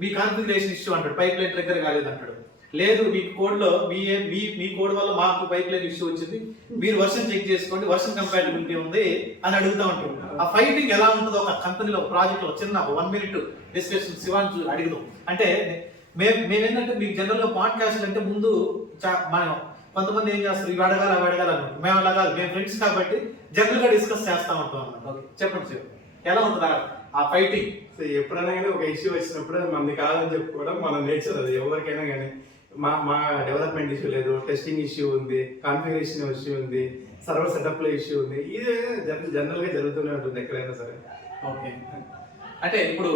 మీ కాన్ఫిగరేషన్ ఇష్యూ అంటాడు, పైప్ లైన్ ట్రిగ్గర్ కాలేదు అంటాడు. లేదు మీ కోడ్ లో మీ కోడ్ వల్ల మాకు పైప్ లైన్ ఇష్యూ వచ్చింది, మీరు వర్షన్ చెక్ చేసుకోండి, వర్షన్ కంపాటబిలిటీ ఉంది అని అడుగుతూ ఉంటాడు. ఆ ఫైటింగ్ ఎలా ఉంటుందో ఒక కంపెనీలో, ఒక ప్రాజెక్ట్ లో చిన్న 1 minute డిస్కషన్ శివాన్ని అడుగుదాం. అంటే మేమేంటంటే మీకు జనరల్ గా పాడ్కాస్ట్ అంటే ముందు మనం కొంతమంది ఏం చేస్తారు, ఇవి అడగాలి అవి అడగాలి అన్నమాట. మేము అడగాలి, మేము ఫ్రెండ్స్ కాబట్టి జనరల్ గా డిస్కస్ చేస్తా ఉంటాం అన్నమాట. ఓకే చెప్పండి సార్, ఎలా ఉంటుందా ఆ ఫైటింగ్? సో ఎప్పుడైనా కానీ ఒక ఇష్యూ వచ్చినప్పుడు అది మనది కాదని చెప్పుకోవడం మన నేచర్. అది ఎవరికైనా కానీ మా డెవలప్మెంట్ ఇష్యూ లేదు, టెస్టింగ్ ఇష్యూ ఉంది, కాన్ఫిగరేషన్ ఇష్యూ ఉంది, సర్వర్ సెటప్ లో ఇష్యూ ఉంది. ఇది జనరల్ గా జరుగుతూనే ఉంటుంది ఎక్కడైనా సరే. ఓకే, అంటే ఇప్పుడు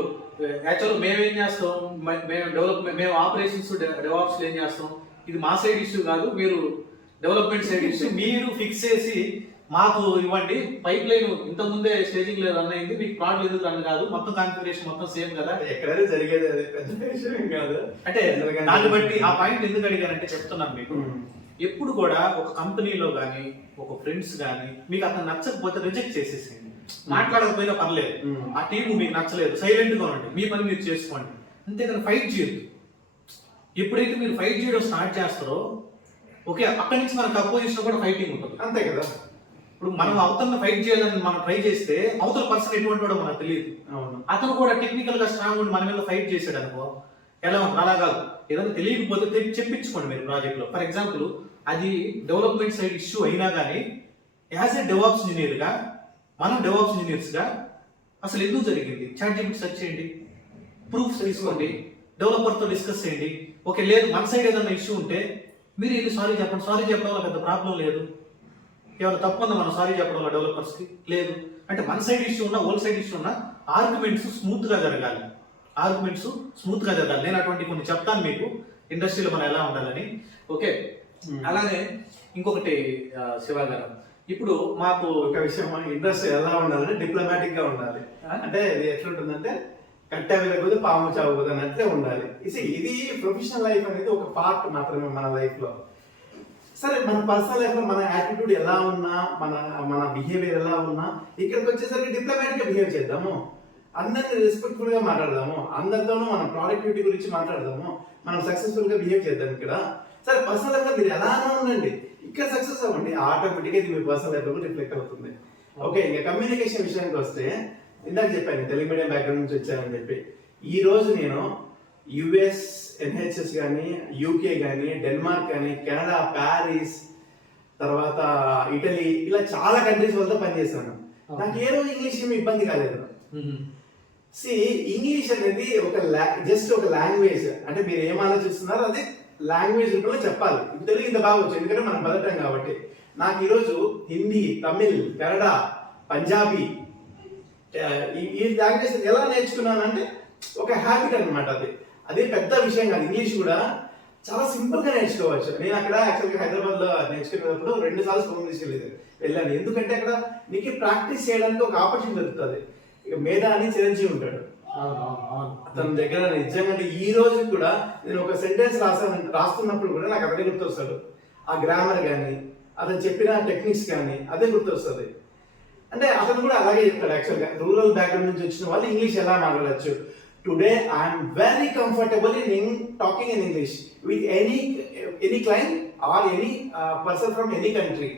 యాక్చువల్ మేమేం చేస్తాం, మేము ఆపరేషన్స్ డెవాప్స్ ఏం చేస్తాం, ఇది మా సైడ్ ఇష్యూ కాదు, మీరు డెవలప్మెంట్ సైడ్ ఇష్యూ మీరు ఫిక్స్ చేసి మాకు ఇవ్వండి. పైప్ లైన్ ఇంత ముందే స్టేజింగ్ లో రన్ అయింది, మీకు ప్రాబ్లం ఎందుకు రన్ కాదు, మొత్తం కాన్ఫిగరేషన్ మొత్తం సేమ్ కదా, ఎక్కడైనా జరిగేది అది పెద్ద విషయం కాదు. అంటే దాన్ని బట్టి ఆ పాయింట్ ఎందుకు అడిగానంటే చెప్తున్నాను మీకు. ఎప్పుడు కూడా ఒక కంపెనీలో కానీ ఒక ఫ్రెండ్స్ కానీ మీకు అతను నచ్చకపోతే రిజెక్ట్ చేసేసేయండి, మాట్లాడకపోయినా పర్లేదు. ఆ టీం మీకు నచ్చలేదు, సైలెంట్ గా ఉండండి, మీ పని మీరు చేసుకోండి, అంతేగాని ఫైట్ చేయదు. ఎప్పుడైతే మీరు ఫైట్ చేయడం స్టార్ట్ చేస్తారో ఓకే అక్కడి నుంచి మనకు అపోజిషన్ కూడా ఫైటింగ్ ఉంటుంది. అంతే కదా. ఇప్పుడు మనం అవతల ఫైట్ చేయాలని మనం ట్రై చేస్తే అవతల పర్సన్ ఎటువంటి వాడో మనకు తెలియదు. అతను కూడా టెక్నికల్ గా స్ట్రాంగ్ ఉండి మన మీద ఫైట్ చేసాడు అనుకో ఎలా ఉంటుంది, అలా కాదు. ఏదైనా తెలియకపోతే చెప్పించుకోండి మీరు ప్రాజెక్ట్ లో. ఫర్ ఎగ్జాంపుల్ అది డెవలప్మెంట్ సైడ్ ఇష్యూ అయినా కానీ యాజ్ ఏ డెవాప్స్ ఇంజనీర్ గా, మనం డెవాప్స్ ఇంజనీర్స్ గా అసలు ఎందుకు జరిగింది చాట్‌జిపిటి సెర్చ్ చేయండి, ప్రూఫ్స్ తీసుకోండి, డెవలపర్ తో డిస్కస్ చేయండి. ఓకే లేదు మన సైడ్ ఏదైనా ఇష్యూ ఉంటే మీరు ఇది సారీ చెప్పండి, సారీ చెప్పడం వల్ల పెద్ద ప్రాబ్లం లేదు. ఏమైనా తప్పు ఉందా మనం సారీ చెప్పడం వల్ల డెవలపర్స్ కి? లేదు. అంటే మన సైడ్ ఇష్యూ ఉన్నా ఓల్ సైడ్ ఇష్యూ ఉన్నా ఆర్గ్యుమెంట్స్ స్మూత్ గా జరగాలి, నేను అటువంటి కొన్ని చెప్తాను మీకు ఇండస్ట్రీలో మనం ఎలా ఉండాలని. ఓకే అలానే ఇంకొకటి శివ గారు, ఇప్పుడు మాకు ఒక విషయం, ఇండస్ట్రీ ఎలా ఉండాలంటే డిప్లొమాటిక్ గా ఉండాలి. అంటే ఇది ఎట్లుంటుందంటే కట్టె విరగదు పాము చావదు అన్నట్లే ఉండాలి. ఇది ప్రొఫెషనల్ లైఫ్ అనేది ఒక పార్ట్ మాత్రమే మన లైఫ్ లో. సరే మన పర్సనల్ లైఫ్ లో మన యాటిట్యూడ్ ఎలా ఉన్నా, మన బిహేవియర్ ఎలా ఉన్నా, ఇక్కడికి వచ్చేసరికి డిప్లొమాటిక్ గా బిహేవ్ చేద్దాము, అందరిని రెస్పెక్ట్ఫుల్ గా మాట్లాడదాము, అందరితోనూ మన ప్రొడక్టివిటీ గురించి మాట్లాడదాము, మనం సక్సెస్ఫుల్ గా బిహేవ్ చేద్దాం ఇక్కడ. సరే పర్సనల్ లైఫ్ లో మీరు ఎలానో ఉండండి, ఇక్కడ సక్సెస్ అవ్వండి, ఆటోమేటిక్ గా ఇది మీ పర్సనల్ లైఫ్ లో రిఫ్లెక్ట్ అవుతుంది. ఓకే ఇంకా కమ్యూనికేషన్ విషయానికి వస్తే ఇందాక చెప్పాను తెలుగు మీడియం బ్యాక్గ్రౌండ్ నుంచి వచ్చానని చెప్పి. ఈ రోజు నేను యుఎస్ ఎన్హెచ్ఎస్ కానీ, యూకే కానీ, డెన్మార్క్ కానీ, కెనడా, ప్యారిస్, తర్వాత ఇటలీ, ఇలా చాలా కంట్రీస్ వాళ్ళతో పనిచేశాను. నాకు ఏ రోజు ఇంగ్లీష్ ఏమి ఇబ్బంది కాలేదు. ఇంగ్లీష్ అనేది జస్ట్ ఒక లాంగ్వేజ్. అంటే మీరు ఏం ఆలోచిస్తున్నారో అది లాంగ్వేజ్ రూపంలో చెప్పాలి. తెలుగు ఇంత బాగా వచ్చు ఎందుకంటే మనం బదటం కాబట్టి. నాకు ఈరోజు హిందీ, తమిళ్, కన్నడ, పంజాబీ ఈ లాంగ్వేజ్ ఎలా నేర్చుకున్నానంటే ఒక హ్యాబిట్ అనమాట. అది పెద్ద విషయం కాదు. ఇంగ్లీష్ కూడా చాలా సింపుల్ గా నేర్చుకోవచ్చు. నేను అక్కడ యాక్చువల్గా హైదరాబాద్ లో నేర్చుకునేటప్పుడు 2 సార్లు స్కూల్ వెళ్ళాను. ఎందుకంటే అక్కడ నీకు ప్రాక్టీస్ చేయడానికి ఒక ఆపర్చునిటీ దొరుకుతుంది. ఇక మేధా అని చిరంజీవి ఉంటాడు, అతని దగ్గర నిజంగా ఈ రోజు కూడా నేను ఒక సెంటెన్స్ రాస్తున్నప్పుడు కూడా నాకు అదే గుర్తొస్తాడు. ఆ గ్రామర్ కానీ, అతను చెప్పిన టెక్నిక్స్ కానీ అదే గుర్తొస్తుంది. అంటే అతను కూడా అలాగే చెప్తాడు. యాక్చువల్గా రూరల్ బ్యాక్గ్రౌండ్ నుంచి వచ్చిన వాళ్ళు ఇంగ్లీష్ ఎలా మాట్లాడచ్చు. Today I'm very comfortable in talking in English with any client or any person from any country.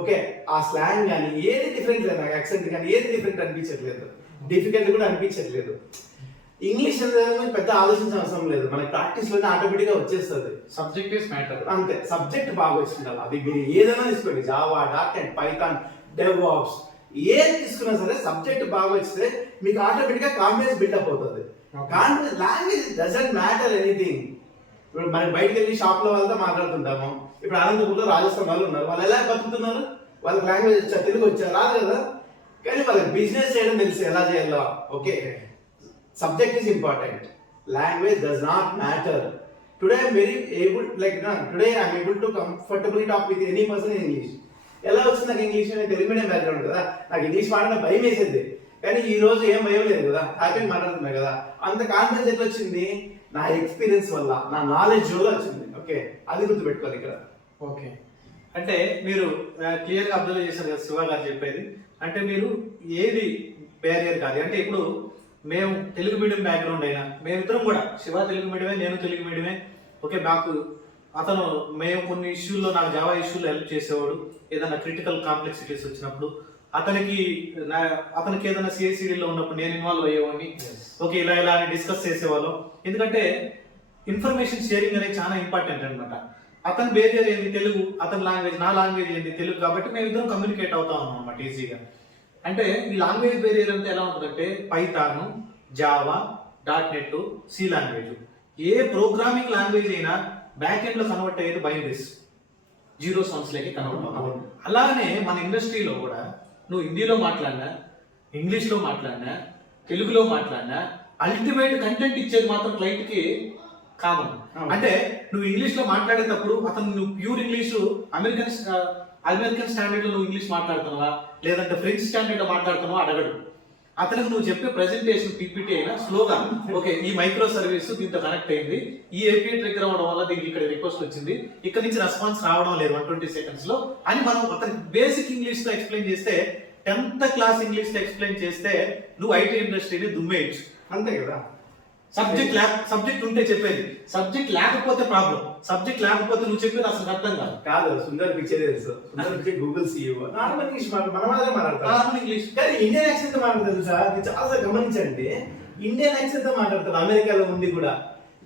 Okay, ఆ స్లాంగ్ కానీ ఏది డిఫరెంట్ లేదు, నాకు యాక్సెంట్ కానీ ఏది డిఫరెంట్ అనిపించట్లేదు, డిఫికల్ట్ కూడా అనిపించట్లేదు. ఇంగ్లీష్ అనేది పెద్ద ఆలోచించిన అవసరం లేదు, మనకి ప్రాక్టీస్ లోనే ఆటోమేటిక్ గా వచ్చేస్తుంది. Subject is matter. అంతే, సబ్జెక్ట్ బాగా వచ్చిండాలి. అది మీరు ఏదైనా తీసుకోండి, జావా, డాట్, పైథాన్, డెవాప్స్, ఏది తీసుకున్నా సరే సబ్జెక్ట్ బాగా వస్తే మీకు ఆటోమేటిక్ గా కాన్ఫిడెన్స్ బిల్డప్ అవుతుంది. Confidence, language doesn't matter anything. ఇప్పుడు మనం బయటకు వెళ్ళి షాప్ లో వాళ్ళతో మాట్లాడుతుంటాము. ఇప్పుడు అనంతపూర్లో రాజస్థాన్ వాళ్ళు ఉన్నారు, వాళ్ళు ఎలా బతుకుతున్నారు? వాళ్ళకి లాంగ్వేజ్ వచ్చా, తెలుగు వచ్చా? రాదు కదా. కానీ వాళ్ళకి బిజినెస్ చేయడం తెలుసు ఎలా చేయాలో. Okay, subject is important, language does not matter. Today I am very able, today I am able to comfortably talk with any person in English. ఎలా వచ్చింది నాకు ఇంగ్లీష్? తెలుగు మీడియం బ్యాక్గ్రౌండ్ కదా, నాకు ఇంగ్లీష్ మాట్లాడడం భయం వేసేది. కానీ ఈ రోజు ఏం భయం లేదు కదా, హ్యాపీగా మాట్లాడుతున్నా కదా. అంత కాన్ఫిడెన్స్ ఎట్లా వచ్చింది? నా ఎక్స్పీరియన్స్ వల్ల, నా నాలెడ్జ్ వల్ల వచ్చింది. ఓకే, అది గుర్తుపెట్టుకోవాలి ఇక్కడ. ఓకే, అంటే మీరు క్లియర్గా అబ్జర్వ్ చేశారు కదా శివ గారు చెప్పేది. అంటే మీరు ఏది బ్యారియర్ కాదు. అంటే ఇప్పుడు మేము తెలుగు మీడియం బ్యాక్గ్రౌండ్ అయినా మేమిద్దరం కూడా, శివ తెలుగు మీడియమే, నేను తెలుగు మీడియమే. ఓకే, నాకు అతను మేము కొన్ని ఇష్యూల్లో, నాకు జావా ఇష్యూలో హెల్ప్ చేసేవాడు. ఏదైనా క్రిటికల్ కాంప్లెక్సిటీస్ వచ్చినప్పుడు అతనికి ఏదైనా సిఐసిడిలో ఉన్నప్పుడు నేను ఇన్వాల్వ్ అయ్యేవాడిని. ఓకే, ఇలా ఇలా డిస్కస్ చేసేవాళ్ళం. ఎందుకంటే ఇన్ఫర్మేషన్ షేరింగ్ అనేది చాలా ఇంపార్టెంట్ అనమాట. అతని బేరియర్ ఏంది తెలుగు, అతని లాంగ్వేజ్, నా లాంగ్వేజ్ ఏంది తెలుగు. కాబట్టి మేము ఇద్దరం కమ్యూనికేట్ అవుతా ఉన్నాం అనమాట ఈజీగా. అంటే ఈ లాంగ్వేజ్ బేరియర్ అంటే ఎలా ఉంటుందంటే Python, Java, .NET, C language, ఏ ప్రోగ్రామింగ్ లాంగ్వేజ్ అయినా బ్యాక్ ఎండ్ లో కన్వర్ట్ అయ్యేది బైనరీస్, జీరో సమ్స్ లేకి కన్వర్ట్ అవుతాం. అలానే మన ఇండస్ట్రీలో కూడా నువ్వు హిందీలో మాట్లాడినా, ఇంగ్లీష్లో మాట్లాడినా, తెలుగులో మాట్లాడినా అల్టిమేట్ కంటెంట్ ఇచ్చేది మాత్రం క్లయింట్ కి కామన్. అంటే నువ్వు ఇంగ్లీష్ లో మాట్లాడేటప్పుడు నువ్వు ప్యూర్ ఇంగ్లీష్ అమెరికన్ స్టాండర్డ్ లో నువ్వు ఇంగ్లీష్ మాట్లాడుతున్నావా లేదంటే ఫ్రెంచ్ స్టాండర్డ్ లో మాట్లాడుతున్నావా అడగడు. అతనికి నువ్వు చెప్పే ప్రెజెంటేషన్ పీపీటీ అయినా స్లోగా, ఓకే ఈ మైక్రో సర్వీస్ దీంతో కనెక్ట్ అయింది, ఈ ఏపీఐ ట్రిగ్గర్ అవ్వడం వల్ల దీనికి ఇక్కడ రిక్వెస్ట్ వచ్చింది, ఇక్కడ నుంచి రెస్పాన్స్ రావడం లేదు 120 seconds లో అని మనం అతనికి బేసిక్ ఇంగ్లీష్ లో ఎక్స్ప్లెయిన్ చేస్తే, 10th క్లాస్ ఇంగ్లీష్ లో ఎక్స్ప్లెయిన్ చేస్తే నువ్వు ఐటీ ఇండస్ట్రీని దుమ్మేయచ్చు. అంతే కదా. సబ్జెక్ట్ ఉంటే చెప్పేది, సబ్జెక్ట్ లేకపోతే ప్రాబ్లం. సబ్జెక్ట్ లేకపోతే నువ్వు చెప్పేది అసలు అర్థం కాదు. సుందర్ పిచ్చే తెలుసు, సుందర్ పిచ్చే గూగుల్ CEO నార్మల్ ఇంగ్లీష్ మాట్లాడతారు. ఇంగ్లీష్ కానీ ఇండియన్ యాక్సెంట్ మాట్లాడతారు తెలుసా? మీరు చాలా గమనించండి, ఇండియన్ యాక్సెంట్ మాట్లాడతారు. అమెరికాలో ఉండి కూడా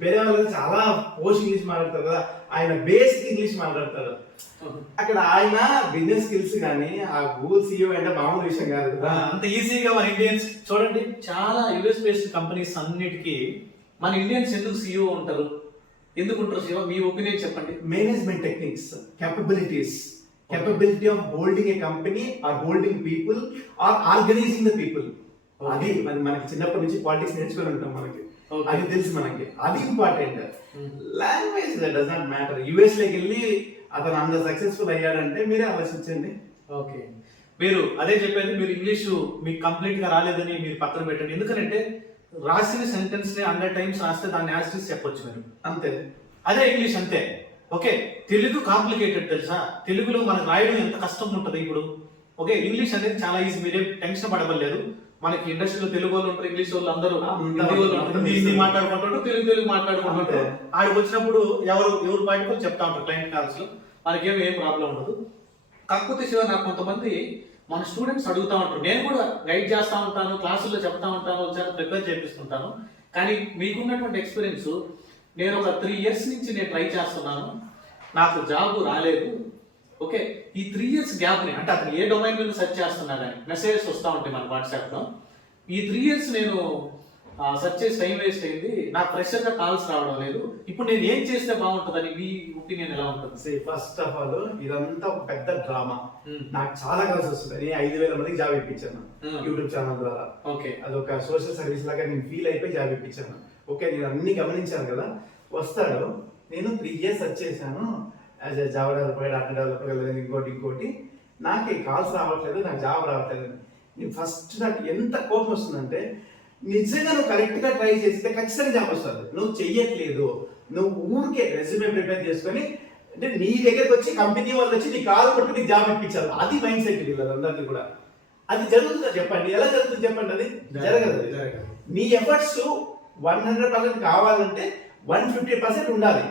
వేరే వాళ్ళు చాలా పోస్ట్ ఇంగ్లీష్ మాట్లాడతారు కదా, ఆయన బేసిక్ ఇంగ్లీష్ మాట్లాడతారు. అక్కడ ఆయన బిజినెస్ స్కిల్స్ కానీ ఆ గూగుల్ CEO అంటే మామూలు విషయం కాదు కదా. అంత ఈజీగా మన ఇండియన్స్ చూడండి, చాలా యుఎస్ బేస్డ్ కంపెనీస్ అన్నిటికీ మన ఇండియన్స్ ఎందుకు CEO ఉంటారు? ఎందుకు ఉంటారు CEO? మీ ఒపీనియన్ చెప్పండి. Management techniques, capability of holding a company or holding people or organizing the people. అది మనకి చిన్నప్పటి నుంచి పాలిటిక్స్ నేర్చుకొని ఉంటాం, మనకి అది తెలుసు, మనకి అది important. Language does not matter. US లోకి వెళ్ళి అతను అంత సక్సెస్ఫుల్ అయ్యాడంటే మీరే ఆలోచించండి. ఓకే, మీరు అదే చెప్పేది, మీరు ఇంగ్లీషు మీకు కంప్లీట్ గా రాలేదని మీరు పక్కన పెట్టండి. ఎందుకంటే రాసిన సెంటెన్స్ ని 100 times రాస్తే దాన్ని యాస్టిస్ చెప్పొచ్చు మీరు, అంతే. అదే ఇంగ్లీష్ అంతే. ఓకే, తెలుగు కాంప్లికేటెడ్ తెలుసా? తెలుగులో మనకు రాయడం ఎంత కష్టం ఉంటుంది ఇప్పుడు. ఓకే, ఇంగ్లీష్ అనేది చాలా ఈజీ, మీరే టెన్షన్ పడవలేదు. మనకి ఇండస్ట్రీలో తెలుగు వాళ్ళు ఉంటారు, ఇంగ్లీష్ వాళ్ళు అందరూ హిందీ మాట్లాడుకుంటారు, తెలుగు మాట్లాడుకుంటారు. ఆడికి వచ్చినప్పుడు ఎవరు పాటికో చెప్తా ఉంటారు క్లయింట్ కాల్స్ లో, మనకేం ఏం ప్రాబ్లం ఉండదు. కాకపోతే శివ, నాకు కొంతమంది మన స్టూడెంట్స్ అడుగుతూ ఉంటారు, నేను కూడా గైడ్ చేస్తూ ఉంటాను, క్లాసుల్లో చెప్తా ఉంటాను, ఒకసారి ప్రిపేర్ చేపిస్తుంటాను. కానీ మీకున్నటువంటి ఎక్స్పీరియన్స్, నేను ఒక 3 years నుంచి నేను ట్రై చేస్తున్నాను, నాకు జాబ్ రాలేదు. ఓకే, ఈ 3 years గ్యాప్ని, అంటే అతను ఏ డొమైన్ మీద సెర్చ్ చేస్తున్నా కానీ మెసేజెస్ వస్తూ ఉంటాయి మన వాట్సాప్లో. ఈ 3 years నేను సెర్చ్ చేసి టైం వేస్ట్ అయింది, నాకు ఫ్రెషర్గా కాల్స్ రావడం లేదు, ఇప్పుడు నేను ఏం చేస్తే బాగుంటుందని మీ ఒపీనియన్ ఎలా ఉంటుంది? ఫస్ట్ ఆఫ్ ఆల్ ఇదంతా ఒక పెద్ద డ్రామా. నాకు చాలా కలిసి వస్తుంది. నేను 5,000 మందికి జాబ్ ఇప్పించాను యూట్యూబ్ ఛానల్ ద్వారా. ఓకే, అదొక సోషల్ సర్వీస్ లాగా నేను ఫీల్ అయిపోయి జాబ్ ఇప్పించాను. ఓకే, నేను అన్ని గమనించాను కదా. వస్తాడు, నేను 3 years సెర్చ్ చేశాను as a Java developer, data developer, ఇంకోటి నాకు కాల్స్ రావట్లేదు, నాకు జాబ్ రావట్లేదు. నేను ఫస్ట్ నాకు ఎంత కోపం వస్తుందంటే, నిజంగా నువ్వు కరెక్ట్గా ట్రై చేస్తే ఖచ్చితంగా జాబ్ వస్తుంది. నువ్వు చెయ్యట్లేదు, నువ్వు ఊరికే రెజ్యూమే ప్రిపేర్ చేసుకొని అంటే నీ దగ్గరకు వచ్చి కంపెనీ వాళ్ళు వచ్చి నీ కాల్ కొట్టి నీకు జాబ్ ఇప్పించారు. అది మైండ్ సెట్ వీళ్ళందరినీ కూడా. అది జరుగుతుందా చెప్పండి? ఎలా జరుగుతుంది చెప్పండి? అది జరగదు. నీ ఎఫర్ట్స్ 100% కావాలంటే 150% ఉండాలి.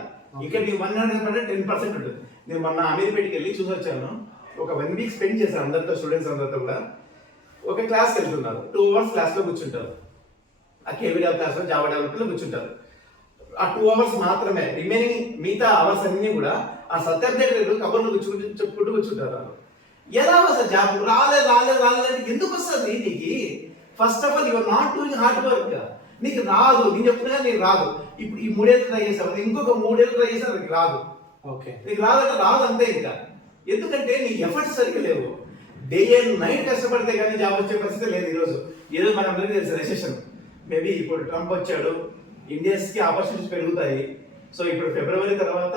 ఇక్కడ నీ 100% 10% ఉంటుంది. నేను మొన్న అమీర్పేటకి వెళ్ళి చూసి వచ్చాను. ఒక 1 week స్పెండ్ చేశాను అందరితో, స్టూడెంట్స్ అందరితో కూడా. ఒక క్లాస్కి వెళ్తున్నారు, 2 hours క్లాస్లో కూర్చుంటారు. ఆ కేవీడీఆర్ క్లాస్లో జావా డెవలపర్లో కూర్చుంటారు. ఆ 2 hours మాత్రమే. రిమైనింగ్ మిగతా అవర్స్ అన్ని కూడా ఆ సత్యం దగ్గర కబుర్లు చెప్పుకుంటూ కూర్చుంటారు. ఎలా వస్తుంది జాబ్? రాలేదు ఎందుకు వస్తుంది నీకు? First of all your not doing hard work. నీకు రాదు, నేను చెప్తున్నా నీకు రాదు. ఇప్పుడు ఈ 3 ఏళ్ళు ట్రై చేసావు, ఇంకొక 3 ఏళ్ళు ట్రై చేసినా నీకు రాదు. ఓకే, నీకు రాదంటే రాదు అంతే. ఇంకా ఎందుకంటే నీ ఎఫర్ట్స్ సరిగ్గా లేవు. డే అండ్ నైట్ కష్టపడితే కానీ జాబ్ వచ్చే పరిస్థితి లేదు ఈరోజు. ఏదో మన అందరికీ తెలుసు రెసెషన్. మేబీ ఇప్పుడు ట్రంప్ వచ్చాడు, ఇండియన్స్కి ఆపర్చునిటీస్ పెరుగుతాయి. సో ఇప్పుడు ఫిబ్రవరి తర్వాత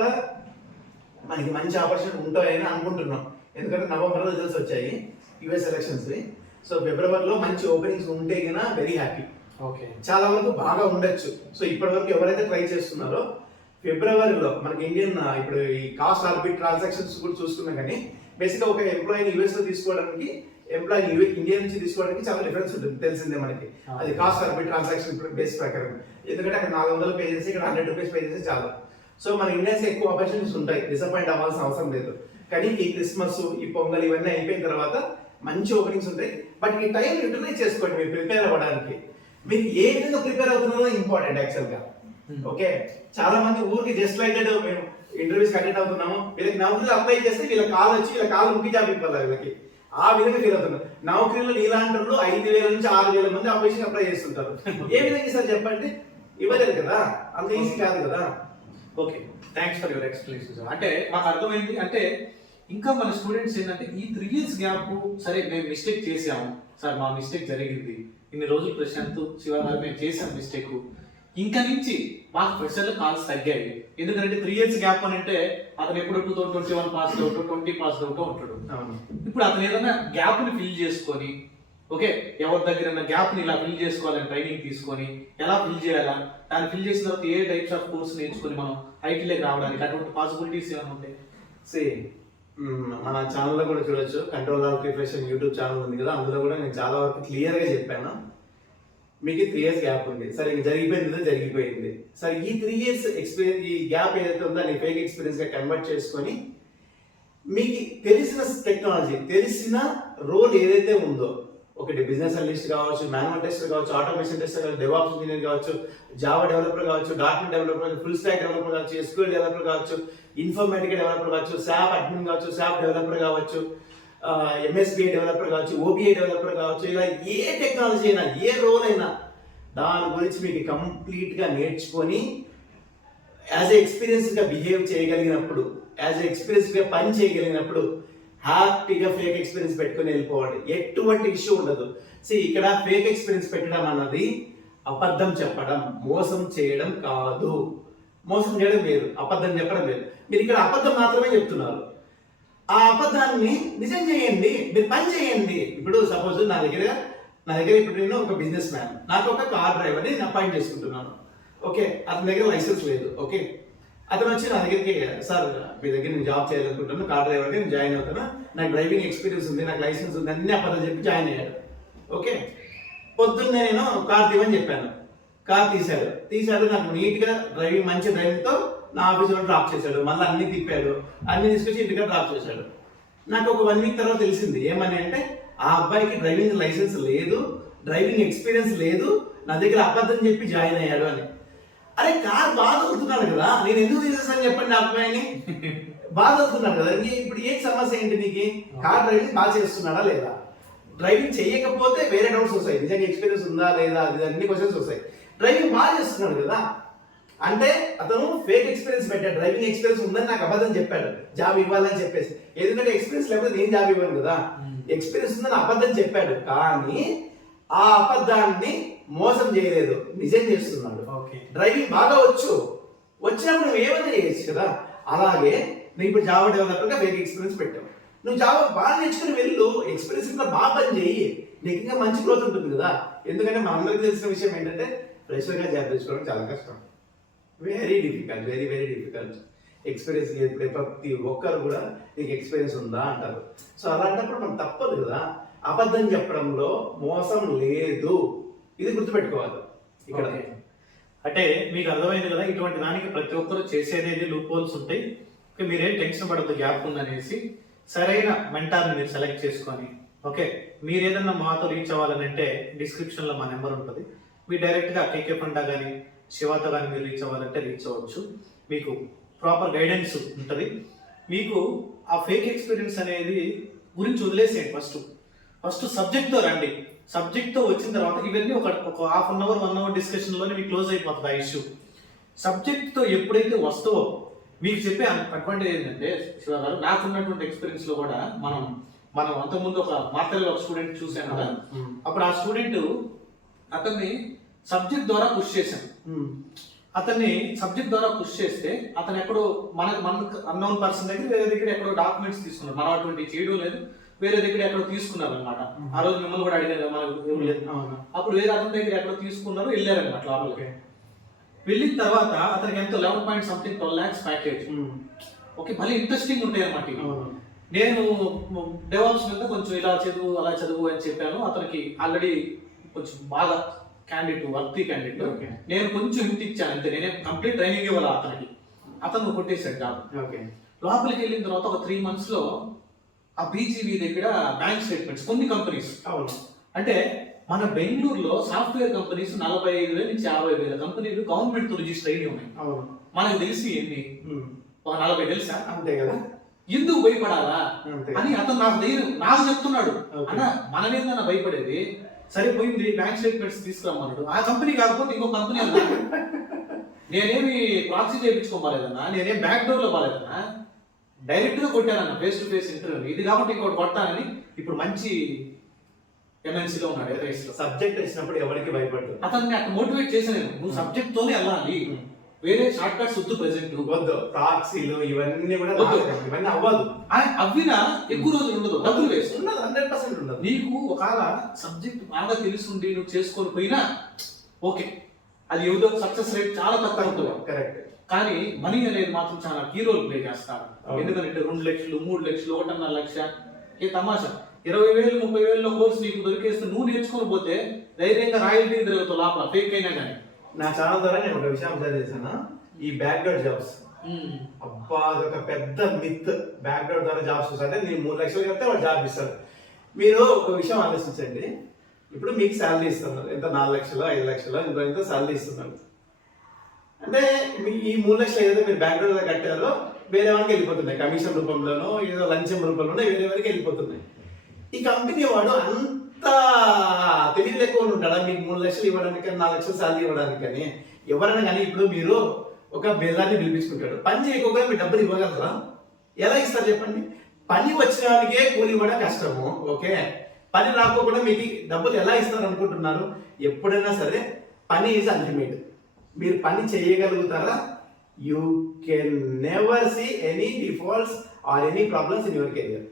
మనకి మంచి ఆపర్చునిటీ ఉంటాయని అనుకుంటున్నాం. ఎందుకంటే నవంబర్లో రిజల్ట్స్ వచ్చాయి యుఎస్ ఎలక్షన్స్. సో ఫిబ్రవరిలో మంచి ఓపెనింగ్స్ ఉంటే కన్నా వెరీ హ్యాపీ. ఓకే, చాలా వరకు బాగా ఉండొచ్చు. సో ఇప్పటి వరకు ఎవరైతే ట్రై చేస్తున్నారో ఫిబ్రవరిలో మనకి ఇండియన్ ఇప్పుడు ఈ కాస్ట్ ఆర్బిట్ ట్రాన్సాక్షన్స్ కూడా చూసుకున్నా కానీ బేసిక్గా ఒక ఎంప్లాయీని యూఎస్లో తీసుకోవడానికి, ఎంప్లాయీ ఇండియా నుంచి తీసుకోవడానికి చాలా డిఫరెన్స్ ఉంటుంది, తెలిసిందే మనకి. అది కాస్ట్ ఆర్బిట్ ట్రాన్సాక్షన్ బేస్ ప్రకారం. ఎందుకంటే అక్కడ 400 పే చేసి ఇక్కడ 100 రూపీస్ పే చేసి చాలు. సో మన ఇండియాస్ ఎక్కువ ఆపర్చునిటీస్ ఉంటాయి, డిసప్పాయింట్ అవ్వాల్సిన అవసరం లేదు. కానీ ఈ క్రిస్మస్, ఈ పొంగల్ ఇవన్నీ అయిపోయిన తర్వాత మంచి ఓపెనింగ్స్ ఉంటాయి. బట్ ఈ టైం యూటిలైజ్ చేసుకోండి మీరు ప్రిపేర్ అవ్వడానికి. మీరు ఏ విధంగా ప్రిపేర్ అవుతున్నారో ఇంపార్టెంట్ యాక్చువల్గా. ఓకే, చాలా మంది ఊరికి జస్ట్ లైక్ దట్ మేము ఇంటర్వ్యూస్ అటెండ్ అవుతున్నాము, వీళ్ళకి నౌకరీలు అప్లై చేస్తే వీళ్ళ కాల్ వచ్చి వీళ్ళ కాల్ ముఖ్య జాబ్ ఇవ్వాలి వీళ్ళకి. ఆ విధంగా ఫీల్ అవుతున్నారు. నౌకరీలు నీలాంటి 5,000 నుంచి 6,000 మంది అప్లికేషన్ అప్లై చేస్తుంటారు. ఏ విధంగా సార్ చెప్పండి? ఇవ్వలేదు కదా, అంత ఈజీ కాదు కదా. Okay, thanks for your explanation. అంటే మాకు అర్థమైంది. అంటే ఇంకా మన స్టూడెంట్స్ ఏంటంటే ఈ 3 years గ్యాప్, సరే మేము మిస్టేక్ చేసాము సార్, మా మిస్టేక్ జరిగింది, ఇన్ని రోజులు ప్రశాంత్ శివ గారు మేము చేసాం మిస్టేక్, ఇంకా నుంచి మాకు ఫ్రెషర్లు కాల్స్ తగ్గాయి. ఎందుకంటే 3 years గ్యాప్ అని అంటే అతను ఎప్పుడు 2021 పాస్ అవుట్, 20 పాస్ అవుట్ ఉంటాడు. ఇప్పుడు అతను ఏదైనా గ్యాప్ ని ఫిల్ చేసుకొని, ఓకే ఎవరి దగ్గర గ్యాప్ ని ఇలా ఫిల్ చేసుకోవాలని ట్రైనింగ్ తీసుకొని ఎలా ఫిల్ చేయాలా, దాన్ని ఫిల్ చేసిన తర్వాత ఏ టైప్స్ ఆఫ్ కోర్స్ నేర్చుకొని మనం ఐటీలోకి రావడానికి అటువంటి పాసిబిలిటీస్ ఏమైనా ఉంటాయి? మన ఛానల్లో కూడా చూడొచ్చు, control of preparation YouTube channel ఉంది కదా, అందులో కూడా నేను చాలా వరకు క్లియర్గా చెప్పాను. మీకు 3 years గ్యాప్ ఉంది, సరే ఇంక జరిగిపోయింది. సరే ఈ 3 years ఎక్స్పీరియన్స్, ఈ గ్యాప్ ఏదైతే ఉందో దాన్ని ఫేక్ ఎక్స్పీరియన్స్గా కన్వర్ట్ చేసుకొని మీకు తెలిసిన టెక్నాలజీ, తెలిసిన రోల్ ఏదైతే ఉందో, ఒకటి బిజినెస్ అనలిస్ట్ కావచ్చు, మాన్యువల్ టెస్టర్ కావచ్చు, ఆటోమేషన్ టెస్టర్ కావచ్చు, డెవాప్స్ ఇంజనీర్ కావచ్చు, జావా డెవలపర్ కావచ్చు, డాట్ డెవలపర్ కావచ్చు, ఫుల్ స్టాక్ డెవలపర్ కావచ్చు, ఎస్క్యూఎల్ డెవలపర్ కావచ్చు, ఇన్ఫర్మేటికా డెవలపర్ కావచ్చు, శాప్ అడ్మిన్ కావచ్చు, శాప్ డెవలపర్ కావచ్చు, ఎంఎస్బిఐ డెవలపర్ కావచ్చు, ఓబిఐ డెవలపర్ కావచ్చు, ఇలా ఏ టెక్నాలజీ అయినా, ఏ రోల్ అయినా దాని గురించి మీకు కంప్లీట్గా నేర్చుకొని యాజ్ ఎక్స్పీరియన్స్గా బిహేవ్ చేయగలిగినప్పుడు, యాజ్ ఎక్స్పీరియన్స్గా పని చేయగలిగినప్పుడు హ్యాపీగా ఫేక్ ఎక్స్పీరియన్స్ పెట్టుకుని వెళ్ళిపోవాలి. ఎటువంటి ఇష్యూ ఉండదు. ఇక్కడ ఫేక్ ఎక్స్పీరియన్స్ పెట్టడం అన్నది అబద్ధం చెప్పడం, మోసం చేయడం కాదు. మోసం చేయడం వేరు, అబద్ధం చెప్పడం వేరు. మీరు ఇక్కడ అబద్ధం మాత్రమే చెప్తున్నారు. ఆ అబద్ధాన్ని నిజం చేయండి, మీరు పని చేయండి. ఇప్పుడు సపోజ్ నా దగ్గర ఇప్పుడు నేను ఒక బిజినెస్ మ్యాన్, నాకు ఒక కార్ డ్రైవర్ని నేను అపాయింట్ చేసుకుంటున్నాను. ఓకే, అతని దగ్గర లైసెన్స్ లేదు. ఓకే, అతను వచ్చి నా దగ్గరికి, సార్ మీ దగ్గర నేను జాబ్ చేయాలనుకుంటున్నాను, కార్ డ్రైవర్గా నేను జాయిన్ అవుతాను, నాకు డ్రైవింగ్ ఎక్స్పీరియన్స్ ఉంది, నాకు లైసెన్స్ ఉంది, అన్ని అబద్ధాలు చెప్పి జాయిన్ అయ్యాడు. ఓకే, పొద్దున్నే నేను కార్ తీయమని చెప్పాను, కార్ తీశాడు, నాకు నీట్గా డ్రైవింగ్, మంచి డ్రైవింగ్తో నా ఆఫీస్లో డ్రాప్ చేశాడు, మళ్ళీ అన్ని తిప్పాడు, అన్ని తీసుకొచ్చి ఇంటికి డ్రాప్ చేశాడు. నాకు ఒక 1 week తర్వాత తెలిసింది ఏమని అంటే, ఆ అబ్బాయికి డ్రైవింగ్ లైసెన్స్ లేదు, డ్రైవింగ్ ఎక్స్పీరియన్స్ లేదు, నా దగ్గర అబద్ధం చెప్పి జాయిన్ అయ్యాడు అని. అరే కార్ బాగా చదువుతున్నాడు కదా, నేను ఎందుకు తీసేసాను చెప్పండి ఆ అబ్బాయిని. బాగా చదువుతున్నాడు కదా, ఇప్పుడు ఏ సమస్య ఏంటి నీకు? కార్ డ్రైవింగ్ బాగా చేస్తున్నాడా లేదా? డ్రైవింగ్ చేయకపోతే వేరే డౌట్స్ వస్తాయి, నిజంగా ఎక్స్పీరియన్స్ ఉందా లేదా, అది అన్ని క్వశ్చన్స్ వస్తాయి. డ్రైవింగ్ బాగా చేస్తున్నాడు కదా అంటే అతను ఫేక్ ఎక్స్పీరియన్స్ పెట్టాడు, డ్రైవింగ్ ఎక్స్పీరియన్స్ ఉందని నాకు అబద్ధం చెప్పాడు జాబ్ ఇవ్వాలని చెప్పేసి. ఎందుకంటే ఎక్స్పీరియన్స్ లేకపోతే నేను జాబ్ ఇవ్వను కదా, ఎక్స్పీరియన్స్ ఉందని అబద్ధం చెప్పాడు, కానీ ఆ అబద్ధాన్ని మోసం చేయలేదు, నిజం చేస్తున్నాడు. డ్రైవింగ్ బాగా వచ్చినప్పుడు నువ్వు ఏమైనా చేయొచ్చు కదా. అలాగే నువ్వు ఇప్పుడు జావా డెవలపర్గా ఫేక్ ఎక్స్పీరియన్స్ పెట్టావు, నువ్వు జావా బాగా నేర్చుకుని వెళ్ళు, ఎక్స్పీరియన్స్ ఇంకా బాగా పని చేయి, నీకు ఇంకా మంచి గ్రోత్ ఉంటుంది కదా. ఎందుకంటే మా అందరికి తెలిసిన విషయం ఏంటంటే ఫ్రెషర్గా జాబ్ తెచ్చుకోవడం చాలా కష్టం, very difficult, very very difficult. Experience లేదు, ప్రతి ఒక్కరు కూడా నీకు ఎక్స్పీరియన్స్ ఉందా అంటారు. సో అలాంటప్పుడు మనం తప్పదు కదా, అబద్ధం చెప్పడంలో మోసం లేదు, ఇది గుర్తుపెట్టుకోవాలి ఇక్కడ. అంటే మీకు అర్థమైంది కదా, ఇటువంటి దానికి ప్రతి ఒక్కరు చేసేది లూప్ హోల్స్ ఉంటాయి. మీరేం టెన్షన్ పడద్దు, గ్యాప్ ఉందనేసి సరైన మెంటార్ని మీరు సెలెక్ట్ చేసుకొని, ఓకే మీరు ఏదన్నా మాతో రీచ్ అవ్వాలని అంటే డిస్క్రిప్షన్లో మా నెంబర్ ఉంటుంది, మీరు డైరెక్ట్గా కేకే ఫండా కానీ శివాతో కానీ మీరు రీచ్ అవ్వాలంటే రీచ్ అవ్వచ్చు. మీకు ప్రాపర్ గైడెన్స్ ఉంటుంది. మీకు ఆ ఫేక్ ఎక్స్పీరియన్స్ అనేది గురించి వదిలేసేయండి, ఫస్ట్ సబ్జెక్ట్తో రండి. సబ్జెక్ట్తో వచ్చిన తర్వాత ఇవన్నీ ఒక హాఫ్ అన్ అవర్ 1 అవర్ డిస్కషన్లోనే మీకు క్లోజ్ అయిపోతుంది ఆ ఇష్యూ. సబ్జెక్ట్తో ఎప్పుడైతే వస్తావో మీకు చెప్పే అడ్వాంటేజ్ ఏంటంటే శివ గారు, నాకున్నటువంటి ఎక్స్పీరియన్స్లో కూడా మనం అంతకుముందు ఒక మాత్రలో ఒక స్టూడెంట్ చూశాను కదా, అప్పుడు ఆ స్టూడెంట్ అతన్ని సబ్జెక్ట్ ద్వారా పుష్ చేశాను. అతన్ని సబ్జెక్ట్ ద్వారా పుష్ చేస్తే అతను ఎక్కడో మనకు అన్నోన్ పర్సన్ దగ్గర వేరే దగ్గర ఎక్కడో డాక్యుమెంట్స్ తీసుకున్నారు, మనం అటువంటి చేయడం లేదు, వేరే దగ్గర ఎక్కడో తీసుకున్నారు అనమాట. ఆ రోజు మిమ్మల్ని కూడా అడిగారు, మనకు ఏం లేదు. అప్పుడు వేరే అతని దగ్గర ఎక్కడో తీసుకున్నారు, వెళ్ళారనమాట లోపలికి. వెళ్ళిన తర్వాత అతనికి ఎంతో 11.12 lakhs ప్యాకేజ్. ఓకే, మళ్ళీ ఇంట్రెస్టింగ్ ఉంటాయి అనమాట. నేను డెవలప్స్ మీద కొంచెం ఇలా చదువు అలా చదువు అని చెప్పాను. అతనికి ఆల్రెడీ కొంచెం బాగా వర్తీ క్యాండిడేట్. నేను కొంచెం హింట్ ఇచ్చాను అంతే, నేనే కంప్లీట్ ట్రైనింగ్ ఇవ్వాలి అతనికి. అతను కొట్టేశాడు జాబ్. లోపలికి వెళ్ళిన తర్వాత ఒక 3 months లో ఆ బీజీవీ దగ్గర బ్యాంక్ స్టేట్మెంట్స్ కొన్ని కంపెనీస్, అంటే మన బెంగళూరులో సాఫ్ట్వేర్ కంపెనీస్ 45,000 నుంచి 50,000 కంపెనీలు గవర్నమెంట్ తో రిజిస్టర్ అయ్యి ఉన్నాయి. మనకు తెలిసి ఎన్ని 40 తెలుసా? అంతే కదా. ఎందుకు భయపడాలా అని అతను నాకు చెప్తున్నాడు. అన్న మనమేందన్నా భయపడేది, సరిపోయింది బ్యాంక్ స్టేట్మెంట్స్ తీసుకురమ్మన్నాడు. ఆ కంపెనీ కాకపోతే ఇంకో కంపెనీ అన్నా, నేనేమి ప్రాక్సీ చేయించుకోవాలేదన్నా, నేనేం బ్యాక్ డోర్ లో బాలేదన్నా, డైరెక్ట్ గా కొట్టానన్న ఫేస్ టు ఫేస్ ఇంటర్వ్యూ. ఇది కాబట్టి ఇంకోటి కొట్టానని ఇప్పుడు మంచి ఎంఎన్సీలో ఉన్నాడు. సబ్జెక్ట్ వచ్చినప్పుడు ఎవరికి భయపడదు. అతన్ని అక్కడ మోటివేట్ చేశాను, నువ్వు సబ్జెక్ట్ తోనే వెళ్ళాలి, వేరే షార్ట్ కట్స్ వద్దు, ప్రెసెంట్ వద్దు, ప్రాక్సీలు ఇవన్నీ కూడా ఇవన్నీ అవ్వదు. అవ్వినా ఎక్కువ రోజులు ఉండదు, డబ్బులు వేస్ట్ ఉండదు, 100% ఉండదు. నీకు ఒకవేళ సబ్జెక్ట్ బాగా తెలుసుండి నువ్వు చేసుకొని పోయినా ఓకే, అది ఏదో సక్సెస్ రేట్ చాలా తక్కువ ఉంటుంది. కరెక్ట్. కానీ మనీ అనేది మాత్రం చాలా కీ రోల్ ప్లే చేస్తారు. ఎందుకంటే 2 లక్షలు 3 లక్షలు 1.5 లక్ష ఏ తమాషా, 20,000 30,000 కోర్సు నీకు దొరికేస్తే నువ్వు నేర్చుకొని పోతే ధైర్యంగా రాయల్టీ తిరుగుతావు లోపల, ఫేక్ అయినా కానీ. నా ఛానల్ ద్వారా నేను ఒక విషయం అబ్జర్వ్ చేశాను, ఈ బ్యాక్ డోర్ జాబ్స్. అబ్బా అదొక పెద్ద మిత్. బ్యాక్ డోర్ ద్వారా జాబ్స్ వస్తాయంటే నేను 3 లక్షలు కడితే వాడు జాబ్ ఇస్తాడు. మీరు ఒక విషయం ఆలోచించండి, ఇప్పుడు మీకు శాలరీ ఇస్తున్నారు, ఎంత 4 లక్షలు 5 లక్షలు ఇంత శాలరీ ఇస్తున్నారు అంటే ఈ 3 లక్షలు ఏదైతే మీరు బ్యాక్ డోర్ కట్టారో వేరే వారికి వెళ్ళిపోతున్నాయి, కమిషన్ రూపంలోనో ఏదో లంచం రూపంలోనో వేరే వారికి వెళ్ళిపోతున్నాయి. ఈ కంపెనీ వాడు అంత తెలివి ఎక్కువ ఉంటాడా మీకు 3 లక్షలు ఇవ్వడానికి, 4 లక్షలు శాలరీ ఇవ్వడానికి? కానీ ఎవరైనా కానీ ఇప్పుడు మీరు ఒక బేదాన్ని పిలిపించుకుంటాడు, పని చేయకపోతే మీరు డబ్బులు ఇవ్వగలరా? ఎలా ఇస్తారు చెప్పండి? పని వచ్చిన వానికే కూలి ఇవ్వడం కష్టము, ఓకే, పని రాకపోకుండా మీకు డబ్బులు ఎలా ఇస్తారు అనుకుంటున్నారు? ఎప్పుడైనా సరే పని ఈజ్ అల్టిమేట్. మీరు పని చేయగలుగుతారా? You can never see any defaults or any problems in your career.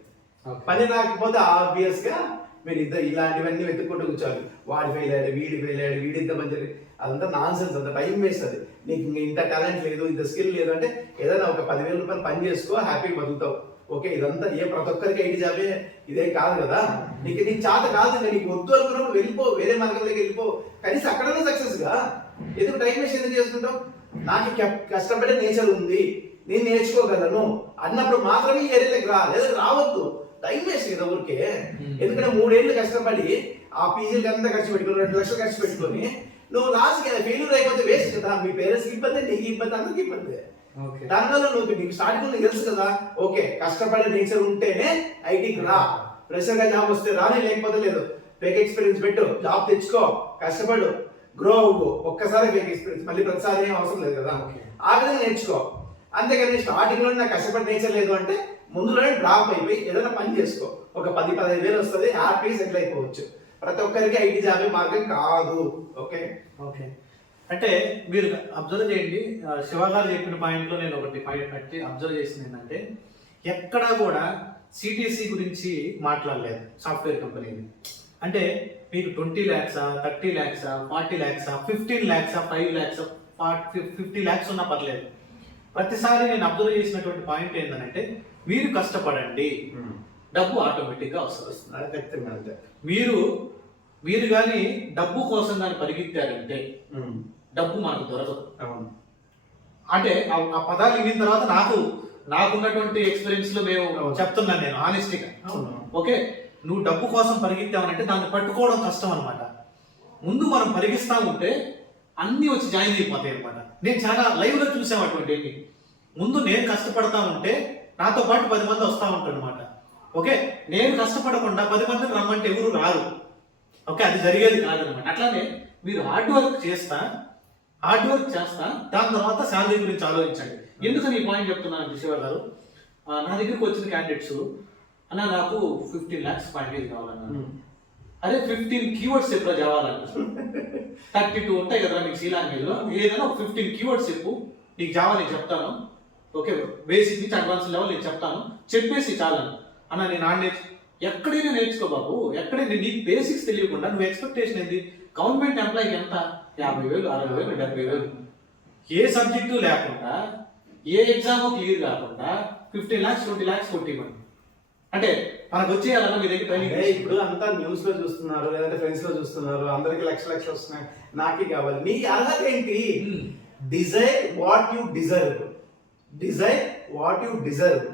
పని రాకపోతే ఆబ్వియస్ గా మీరు ఇలాంటివన్నీ వెతుక్కుంటూ కూర్చోవాలి. వాడి ఫెయిల్ అయ్యాడు, వీడి ఫెయిల్ అయ్యాడు, వీడి ఇంత మంచి, అదంతా నాన్ సెన్స్, అంత టైం వేస్ట్. అది నీకు ఇంత టాలెంట్ లేదు, ఇంత స్కిల్ లేదు అంటే ఏదైనా ఒక 10,000 రూపాయలు పని చేసుకో, హ్యాపీగా బతుకుతావు. ఓకే, ఇదంతా ప్రతి ఒక్కరికి ఐటీ జాబే ఇదే కాదు కదా. నీకు చేత కాదు, నీకు వద్దు అనుకున్నప్పుడు వెళ్ళిపో, వేరే మార్గంలోకి వెళ్ళిపో, కనీసం అక్కడనే సక్సెస్ గా. ఎందుకు టైం వేస్ట్ ఎందుకు చేసుకుంటావు? నాకు కష్టపడే నేచర్ ఉంది, నేను నేర్చుకోగలను అన్నప్పుడు మాత్రమే ఈ ఏరియాలోకి రా, లేదా రావద్దు. టైం వేస్ట్ కదా ఊరికే. ఎందుకంటే 3 ఏళ్ళు కష్టపడి ఆ పీజీలకి అంతా ఖర్చు పెట్టుకుని 2 లక్షలు ఖర్చు పెట్టుకొని నువ్వు లాస్ట్ ఫెయిల్యూర్ అయిపోతే వేస్ట్ కదా. మీ పేరెంట్స్కి ఇబ్బంది, నీకు ఇబ్బంది, అందరికి ఇబ్బంది. దానివల్ల నీకు స్టార్టింగ్ నీకు తెలుసు కదా, ఓకే కష్టపడే నేచర్ ఉంటేనే ఐటీకి రా, ఫ్రెషర్ గా జాబ్ వస్తే రాని, లేకపోతే లేదు. ఫేక్ ఎక్స్పీరియన్స్ పెట్టు, జాబ్ తెచ్చుకో, కష్టపడు, గ్రో అవ్వు. ఒక్కసారి ఫేక్ ఎక్స్పీరియన్స్, మళ్ళీ ప్రతిసారి ఏం అవసరం లేదు కదా. ఆ విధంగా నేర్చుకో. అంతేగాని స్టార్టింగ్ లో నాకు కష్టపడి నేచర్ లేదు అంటే ముందులోనే డ్రాప్ అయిపోయి ఏదైనా పని చేసుకో. ఒక 10-15 వేలు వస్తుంది, హ్యాపీ సెటిల్ అయిపోవచ్చు. ప్రతి ఒక్కరికి ఐటీ జాబే మార్గం కాదు. ఓకే ఓకే అంటే మీరు అబ్జర్వ్ చేయండి, శివ గారు చెప్పిన పాయింట్లో నేను ఒకటి పాయింట్ పెట్టి అబ్జర్వ్ చేసింది ఏంటంటే, ఎక్కడా కూడా సిటీసీ గురించి మాట్లాడలేదు సాఫ్ట్వేర్ కంపెనీని. అంటే మీకు 20 lakhs, 30 lakhs, 40 lakhs, 15 lakhs, 5 lakhs, 50 lakhs ఉన్నా పర్లేదు. ప్రతిసారి నేను అబ్జర్వ్ చేసినటువంటి పాయింట్ ఏంటంటే, మీరు కష్టపడండి, డబ్బు ఆటోమేటిక్గా వస్తుంది. మీరు కానీ డబ్బు కోసం కానీ పరిగెత్తారంటే డబ్బు మనకు దొరకదు. అంటే ఆ పదాలు విన్న తర్వాత నాకున్నటువంటి ఎక్స్పీరియన్స్ లో మేము చెప్తున్నాను నేను ఆనెస్టీగా. ఓకే, నువ్వు డబ్బు కోసం పరిగెత్తావనంటే దాన్ని పట్టుకోవడం కష్టం అనమాట. ముందు మనం పరిగిస్తా ఉంటే అన్ని వచ్చి జాయిన్ అయిపోతాయి అనమాట. నేను చాలా లైవ్ లో చూసాం అటువంటి. ముందు నేను కష్టపడతా ఉంటే నాతో పాటు 10 మంది వస్తూ ఉంటారు అనమాట. ఓకే, నేను కష్టపడకుండా 10 మందిని రమ్మంటే ఎవరు రారు. ఓకే, అది జరిగేది కాదనమాట. అట్లానే మీరు హార్డ్ వర్క్ చేస్తా దాని తర్వాత శాలరీ గురించి ఆలోచించండి. ఎందుకని ఈ పాయింట్ చెప్తున్నాను శివ గారు, నా దగ్గరికి వచ్చిన క్యాండిడేట్స్ అన్న నాకు 15 lakhs ప్యాకేజ్ కావాలన్నా. అరే 15 keywords చెప్పరా జావాలన్న. 32 ఉంటాయి కదా మీకు సి లాంగ్వేజ్ లో, ఏదైనా ఒక 15 keywords చెప్పు, నీకు జావా నేను చెప్తాను. ఓకే, బేసిక్ నుంచి అడ్వాన్స్ లెవెల్ నేను చెప్తాను, చెప్పేసి చాలను అన్న. నేను ఎక్కడైనా నేర్చుకో బాబు, ఎక్కడైనా నీకు బేసిక్స్ తెలియకుండా నువ్వు ఎక్స్పెక్టేషన్ ఏంది? గవర్నమెంట్ ఎంప్లాయీకి ఎంత? 50,000, 60,000, 70,000. ఏ సబ్జెక్టు లేకుండా, ఏ ఎగ్జామ్ క్లియర్ కాకుండా 15 lakhs, 20 lakhs కొట్టివ్వండి అంటే మనకు వచ్చేయాలన్నా మీ దగ్గర ట్రైనింగ్. ఇప్పుడు అంతా న్యూస్ లో చూస్తున్నారు, లేదంటే ఫ్రెండ్స్ లో చూస్తున్నారు, అందరికి లక్షలు వస్తున్నాయి, నాకే కావాలి. నీ అర్హత ఏంటి? Dzire what you deserve.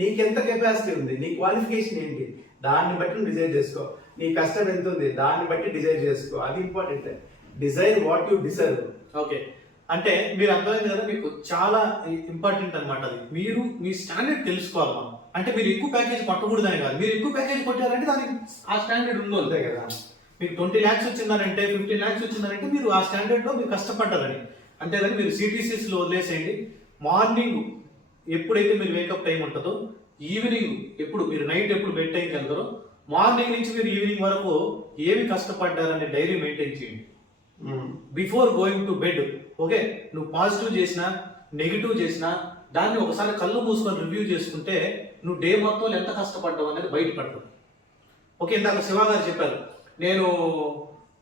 నీకెంత కెపాసిటీ ఉంది, నీ క్వాలిఫికేషన్ ఏంటి, దాన్ని బట్టి నువ్వు డిజైర్ చేసుకో. నీ కష్టం ఎంత ఉంది, దాన్ని బట్టి డిజైర్ చేసుకో. అది important. Dzire what you deserve. Okay, అంటే మీరు అర్థమైంది కదా, మీకు చాలా ఇంపార్టెంట్ అనమాట అది. మీరు మీ స్టాండర్డ్ తెలుసుకోవాలి మనం. అంటే మీరు ఎక్కువ ప్యాకేజ్ కొట్టకూడదని కాదు, మీరు ఎక్కువ ప్యాకేజ్ కొట్టారంటే దానికి ఆ స్టాండర్డ్ ఉందో అంతే కదా. మీకు 20 lakhs వచ్చిందనంటే, 15 lakhs వచ్చిందనంటే మీరు ఆ స్టాండర్డ్ లో మీరు కష్టపడ్డారని. అంతేగాని మీరు సిటీసీస్ లో వదిలేసేయండి. మార్నింగ్ ఎప్పుడైతే మీరు వేకప్ టైం ఉంటుందో, ఈవినింగ్ ఎప్పుడు మీరు నైట్ ఎప్పుడు బెడ్ టైంకి వెళ్తారో, మార్నింగ్ నుంచి మీరు ఈవినింగ్ వరకు ఏమి కష్టపడ్డారనే డైరీ మెయింటైన్ చేయండి before going to bed. Okay, నువ్వు పాజిటివ్ చేసినా నెగిటివ్ చేసినా దాన్ని ఒకసారి కళ్ళు మూసుకొని రివ్యూ చేసుకుంటే నువ్వు డే మొత్తం ఎంత కష్టపడ్డావు అనేది బయటపడతావు. ఓకే, ఇందాక శివ గారు చెప్పారు, నేను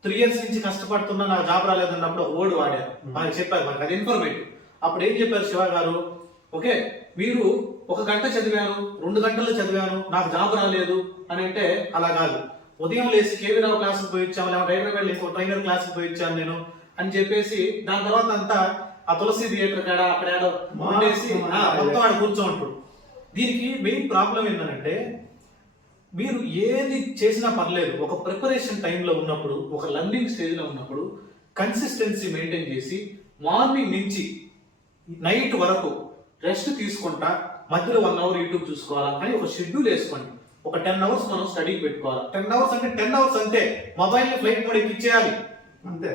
3 years నుంచి కష్టపడుతున్నా నాకు జాబ్ రాలేదన్నప్పుడు వర్డ్ వాడారు, మనకి చెప్పారు, మనకి అది ఇన్ఫర్మేటివ్. అప్పుడు ఏం చెప్పారు శివ గారు? ఓకే, మీరు 1 గంట చదివాను, 2 గంటల్లో చదివాను, నాకు జాబ్ రాలేదు అని అంటే అలా కాదు. ఉదయం లేసి కేవీ రావు క్లాస్కి పోయి ఇచ్చాము, లేకపోతే హైదరాబాద్ ఇంకో ట్రైనర్ క్లాస్కి పోయి ఇచ్చాను నేను అని చెప్పేసి దాని తర్వాత అంతా ఆ తులసి థియేటర్ కాడ అక్కడ ఉండేసి మొత్తం ఆడ కూర్చోంటాడు. దీనికి మెయిన్ ప్రాబ్లం ఏంటంటే, మీరు ఏది చేసినా పర్లేదు, ఒక ప్రిపరేషన్ టైంలో ఉన్నప్పుడు, ఒక లర్నింగ్ స్టేజ్లో ఉన్నప్పుడు కన్సిస్టెన్సీ మెయింటైన్ చేసి మార్నింగ్ నుంచి నైట్ వరకు రెస్ట్ తీసుకుంటా, మధ్యలో 1 hour యూట్యూబ్ చూసుకోవాలా అని ఒక షెడ్యూల్ వేసుకోండి. ఒక 10 hours మనం స్టడీకి పెట్టుకోవాలి. 10 hours అంటే 10 hours అంతే. మొబైల్ ఫ్లైట్ మోడ్ ఎక్కిచ్చేయాలి అంతే.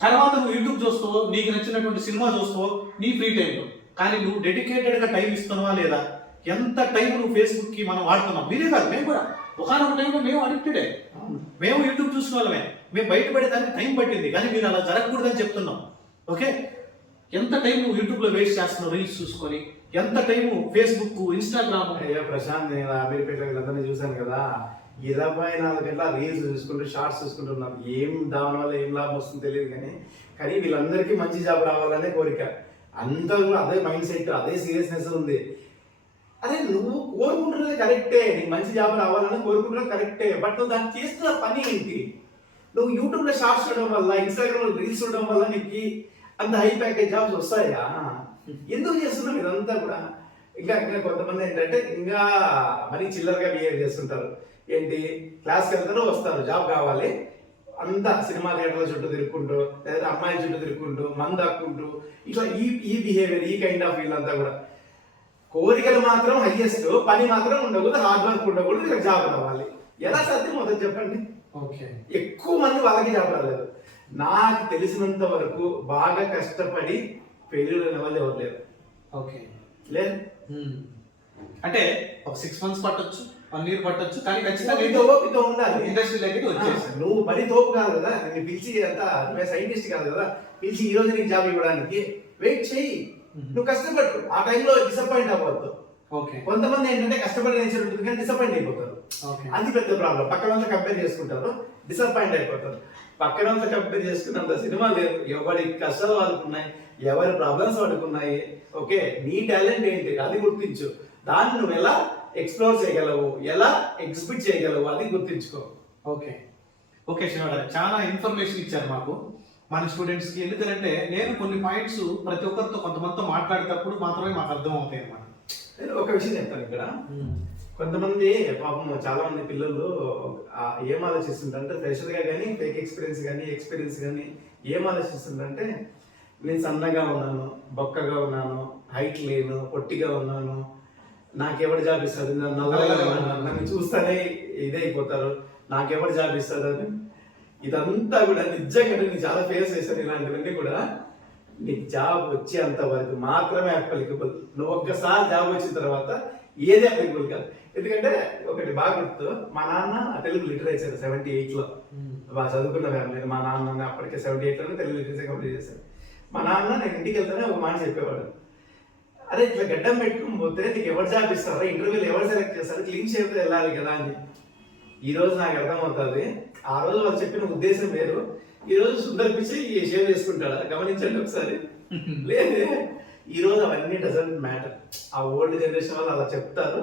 తర్వాత నువ్వు యూట్యూబ్ చూస్తావో, నీకు నచ్చినటువంటి సినిమా చూస్తావో నీ ఫ్రీ టైంలో. కానీ నువ్వు డెడికేటెడ్ గా టైం ఇస్తున్నావా లేదా? ఎంత టైం నువ్వు ఫేస్బుక్ కి మనం వాడుతున్నాం? మీరే కాదు, మేము కూడా ఒకనొక టైంలో మేము అడిక్టెడే. మేము యూట్యూబ్ చూసిన వాళ్ళమే, మేము బయటపడేదానికి టైం పట్టింది, కానీ మీరు అలా జరగకూడదని చెప్తున్నాం. ఓకే, ఎంత టైం నువ్వు యూట్యూబ్ లో వేస్ట్ చేస్తున్నావు రీల్స్ చూసుకొని, ఎంత టైము ఫేస్బుక్, ఇన్స్టాగ్రామ్. అయ్యో ప్రశాంత్, నేను అమీర్పేట వీళ్ళందరినీ చూశాను కదా, 24 గంటల రీల్స్ చూసుకుంటూ, షార్ట్స్ చూసుకుంటున్నారు. ఏం దాని వల్ల ఏం లాభం వస్తుందో తెలియదు, కానీ వీళ్ళందరికీ మంచి జాబ్ రావాలనే కోరిక. అందరూ కూడా అదే మైండ్ సెట్, అదే సీరియస్నెస్ ఉంది. అరే నువ్వు కోరుకుంటున్నది కరెక్టే, నీకు మంచి జాబ్ రావాలని కోరుకుంటున్నది కరెక్టే, బట్ నువ్వు దాన్ని చేస్తున్న పని ఏంటి? నువ్వు యూట్యూబ్లో షార్ట్స్ చూడడం వల్ల, ఇన్స్టాగ్రామ్లో రీల్స్ చూడడం వల్ల నీకు అంత హై ప్యాకేజ్ జాబ్స్ వస్తాయా? ఎందుకు చేస్తున్నావు ఇదంతా కూడా? ఇంకా కొంతమంది ఏంటంటే ఇంకా మరీ చిల్లరగా బిహేవ్ చేస్తుంటారు. ఏంటి, క్లాస్కి వెళ్తారు, వస్తారు, జాబ్ కావాలి, అంతా సినిమా థియేటర్ల చుట్టూ తిరుక్కుంటూ, లేదా అమ్మాయిల చుట్టూ తిరుక్కుంటూ, మందు దాక్కుంటూ, ఇట్లా ఈ బిహేవియర్, ఈ కైండ్ ఆఫ్ వీళ్ళంతా కూడా. కోరికలు మాత్రం హైయెస్ట్, పని మాత్రం ఉండకూడదు, హార్డ్ వర్క్ ఉండకూడదు, వీళ్ళకి జాబ్ రావాలి. ఎలా సాధ్యం మొదలు చెప్పండి. ఎక్కువ మంది వాళ్ళకి జాబ్ రాలేదు. నాకు తెలిసినంత వరకు బాగా కష్టపడి ఫెయిల్యూర్ అయిన వాళ్ళు ఎవరు లేరు. లేదు అంటే ఒక 6 months పట్టొచ్చు, 1 year పట్టొచ్చు, కానీ ఖచ్చితంగా ఓపిక ఉండాలి. ఇండస్ట్రీలోకి వచ్చేసి నువ్వు పని తోపు కాదు కదా, నేను పిలిచి అంతా నువ్వే సైంటిస్ట్ కాదు కదా, పిలిచి ఈ రోజు నీకు జాబ్ ఇవ్వడానికి వెయిట్ చేయి, నువ్వు కష్టపడు. ఆ టైంలో డిసప్పాయింట్ అవ్వద్దు. కొంతమంది ఏంటంటే కష్టపడి నేచర్ ఉంటుంది కానీ డిసప్పాయింట్ అయిపోతారు. అది పెద్ద ప్రాబ్లం. పక్కన వాళ్ళతో కంపేర్ చేసుకుంటారు, డిసప్పాయింట్ అయిపోతారు. పక్కన వాళ్ళతో కంపేర్ చేసుకున్నంత సినిమా లేదు. ఎవరి కష్టాలు వాళ్ళకు ఉన్నాయి, ఎవరి ప్రాబ్లమ్స్ వాళ్ళకు ఉన్నాయి. ఓకే, నీ టాలెంట్ ఏంటి అది గుర్తించు, దాన్ని నువ్వు ఎలా ఎక్స్ప్లోర్ చేయగలవు, ఎలా ఎగ్జిబిట్ చేయగలవు, అది గుర్తించుకో. ఓకే శివ గారు, చాలా ఇన్ఫర్మేషన్ ఇచ్చారు మాకు, మన స్టూడెంట్స్ కి. ఎందుకంటే నేను కొన్ని పాయింట్స్ ప్రతి ఒక్కరితో కొంతమందితో మాట్లాడేటప్పుడు మాత్రమే మాకు అర్థం అవుతాయి అన్నమాట. నేను ఒక విషయం చెప్తాను ఇక్కడ. కొంతమంది పాపం చాలా మంది పిల్లలు ఏం ఆలోచిస్తుంటారంటే, ఫ్రెషర్ గా కానీ ఫేక్ ఎక్స్పీరియన్స్ కానీ ఏం ఆలోచిస్తుంటారంటే, నేను సన్నగా ఉన్నాను, బొక్కగా ఉన్నాను, హైట్ లేను, పొట్టిగా ఉన్నాను, నాకెవరు జాబ్ ఇస్తారు, నన్ను చూస్తానే ఇదే అయిపోతారు, నాకెవరు జాబ్ ఇస్తారు అని. ఇదంతా కూడా నిజంగా నేను చాలా ఫేస్ చేశాను. ఇలాంటివన్నీ కూడా నీకు జాబ్ వచ్చేంత వరకు మాత్రమే అప్లికబుల్. నువ్వు ఒక్కసారి జాబ్ వచ్చిన తర్వాత ఏది అప్లికబుల్ కాదు. ఎందుకంటే ఒకటి బాగా గుర్తు, మా నాన్న తెలుగు లిటరేచర్ 78లో బాగా చదువుకున్న ఫ్యామిలీ. మా నాన్న అప్పటికే 78లోనే తెలుగు లిటరేచర్ కంప్లీట్ చేశాను. మా నాన్న నేను ఇంటికి వెళ్తానే ఒక మాట చెప్పేవాడు, అరే ఇట్లా గడ్డం పెట్టుకుని పోతే నీకు ఎవరు జాబ్ ఇస్తారా, ఇంటర్వ్యూలు ఎవరు సెలెక్ట్ చేస్తారు, క్లీన్ షేప్ వెళ్ళాలి కదా అని. ఈ రోజు నాకు అర్థమవుతుంది, ఆ రోజు వాళ్ళు చెప్పిన ఉద్దేశం వేరు, ఈ రోజు సుందర్ పిచ్చి షేవ్ చేసుకుంటాడా గమనించండి ఒకసారి. లేదే, ఈ రోజు అవన్నీ డజంట్ మ్యాటర్. ఆ ఓల్డ్ జనరేషన్ వాళ్ళు అలా చెప్తారు,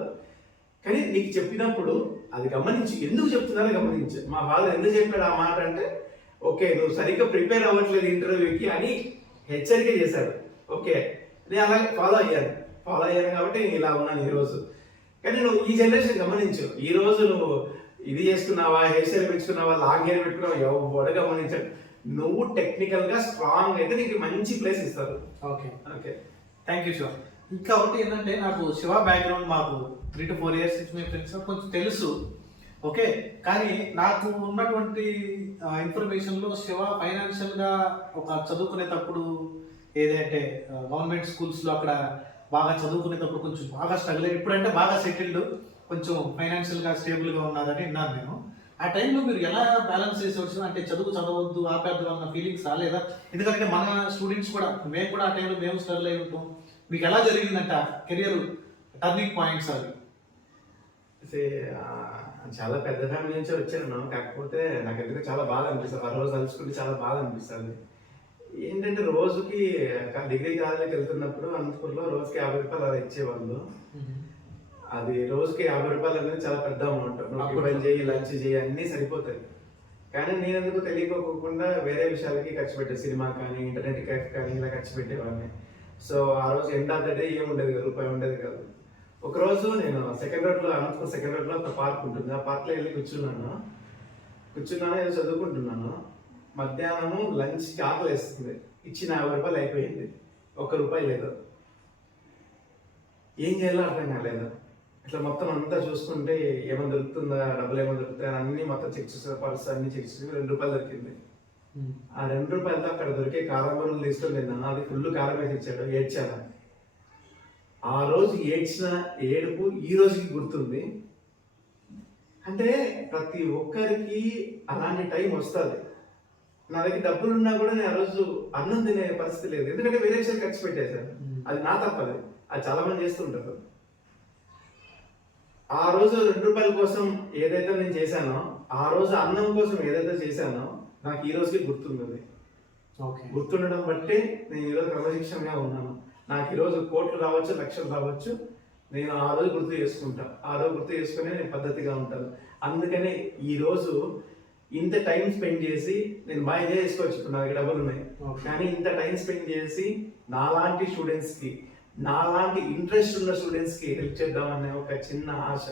కానీ నీకు చెప్పినప్పుడు అది గమనించి, ఎందుకు చెప్తున్నారో గమనించు. మా ఫాదర్ ఎందుకు చెప్పాడు ఆ మాట అంటే, ఓకే నువ్వు సరిగ్గా ప్రిపేర్ అవ్వట్లేదు ఇంటర్వ్యూకి అని హెచ్చరిక చేశాడు. ఓకే, నేను అలాగే ఫాలో అయ్యాను కాబట్టి నేను ఇలా ఉన్నాను ఈరోజు. కానీ నువ్వు ఈ జనరేషన్ గమనించు, ఈ రోజు నువ్వు ఇది చేసుకున్నావా, హెయిర్ స్టైల్ పెంచుకున్నావా, లాంగ్ హెయిర్ పెట్టుకున్నావా, ఎవరు గమనించాడు. నువ్వు టెక్నికల్ గా స్ట్రాంగ్ అయితే నీకు మంచి ప్లేస్ ఇస్తారు. Okay thank you Shiva. ఇంకా ఒకటి ఏంటంటే, నాకు శివ బ్యాక్గ్రౌండ్ మాకు 3 to 4 years నుంచి మేము ఫ్రెండ్స్ కొంచెం తెలుసు. ఓకే, కానీ నాకు ఉన్నటువంటి ఇన్ఫర్మేషన్లో శివ ఫైనాన్షియల్గా ఒక చదువుకునేటప్పుడు ఏదంటే గవర్నమెంట్ స్కూల్స్లో అక్కడ బాగా చదువుకునేటప్పుడు కొంచెం బాగా స్ట్రగుల్ అయ్యి, ఇప్పుడంటే బాగా సెటిల్డ్, కొంచెం ఫైనాన్షియల్గా స్టేబుల్గా ఉన్నారని విన్నాను నేను. ఆ టైంలో మీరు ఎలా బ్యాలెన్స్ చేసి వచ్చిన, అంటే చదవద్దు ఆపేద్దు అన్న ఫీలింగ్స్ రాలేదా? ఎందుకంటే మన స్టూడెంట్స్ కూడా, మేము కూడా ఆ టైంలో మేము స్ట్రగుల్ అయి ఉంటాం. మీకు ఎలా జరిగిందంట కెరియర్ టర్నింగ్ పాయింట్స్ అవి? చాలా పెద్ద ఫ్యామిలీ నుంచి వచ్చాను, కాకపోతే నాకు ఎందుకు చాలా బాధ అనిపిస్తుంది. ఆ రోజు తలుచుకుంటే చాలా బాధ అనిపిస్తుంది. ఏంటంటే రోజుకి డిగ్రీ కాలేజీకి వెళ్తున్నప్పుడు అనంతపూర్లో రోజుకి 50 రూపాయలు అలా ఇచ్చేవాళ్ళు. అది రోజుకి 50 రూపాయలు అనేది చాలా పెద్ద అమౌంట్. నువ్వు పని చేయి, లంచ్ చేయి, అన్నీ సరిపోతాయి. కానీ నేను ఎందుకు తెలియకోకుండా వేరే విషయాలకి ఖర్చు పెట్టే, సినిమా కానీ ఇంటర్నెట్ క్యాఫ్ కానీ ఇలా ఖర్చు పెట్టేవాడిని. సో ఆ రోజు ఎండ్ ఆఫ్ ద డే ఏం ఉండేది కాదు, రూపాయి ఉండేది కాదు. ఒకరోజు నేను అనంతపూర్ సెకండ్ రోడ్లో ఒక పార్క్ ఉంటుంది, ఆ పార్క్లో వెళ్ళి కూర్చున్నాను, ఏదో చదువుకుంటున్నాను. మధ్యాహ్నము లంచ్కి ఆకలి వేస్తుంది, ఇచ్చిన 50 రూపాయలు అయిపోయింది, 1 రూపాయి లేదు. ఏం చేయాలో అర్థం కాలేదు. ఇట్లా మొత్తం అంతా చూసుకుంటే ఏమైనా దొరుకుతుందా, డబ్బులు ఏమైనా దొరుకుతాయి అన్ని మొత్తం చెక్ చేసే, పర్స్ అన్ని చెక్ చేసి 2 రూపాయలు దొరికింది. ఆ 2 రూపాయలతో అక్కడ దొరికే కారం బరువులు తీసుకొని తిన్నాను. అది ఫుల్ కారం వేసి ఇచ్చాడు, ఏడ్చాను. ఆ రోజు ఏడ్చిన ఏడుపు ఈ రోజుకి గుర్తుంది. అంటే ప్రతి ఒక్కరికి అలాంటి టైం వస్తుంది. నా దగ్గర డబ్బులు ఉన్నా కూడా నేను ఆ రోజు అన్నం తినే పరిస్థితి లేదు, ఎందుకంటే వేరే విషయాలు ఖర్చు పెట్టేశాను. అది నా తప్పది, అది చాలా మంది చేస్తుంటారు. ఆ రోజు 2 రూపాయల కోసం ఏదైతే నేను చేశానో, ఆ రోజు అన్నం కోసం ఏదైతే చేశానో, నాకు ఈ రోజుకి గుర్తుంది. గుర్తుండడం బట్టి నేను ఈరోజు క్రమశిక్షణగా ఉన్నాను. నాకు ఈరోజు కోట్లు రావచ్చు, లక్షలు రావచ్చు, నేను ఆ రోజు గుర్తు చేసుకుంటా. ఆ రోజు గుర్తు చేసుకునే నేను పద్ధతిగా ఉంటాను. అందుకనే ఈరోజు ఇంత టైం స్పెండ్ చేసి నేను బాగా ఎంజాయ్ చేసుకోవచ్చు. ఇప్పుడు నా దగ్గర డబ్బులు ఉన్నాయి, కానీ ఇంత టైం స్పెండ్ చేసి నాలాంటి స్టూడెంట్స్కి నాలాంటి ఇంట్రెస్ట్ ఉన్న స్టూడెంట్స్కి హెల్ప్ చేద్దామనే ఒక చిన్న ఆశ.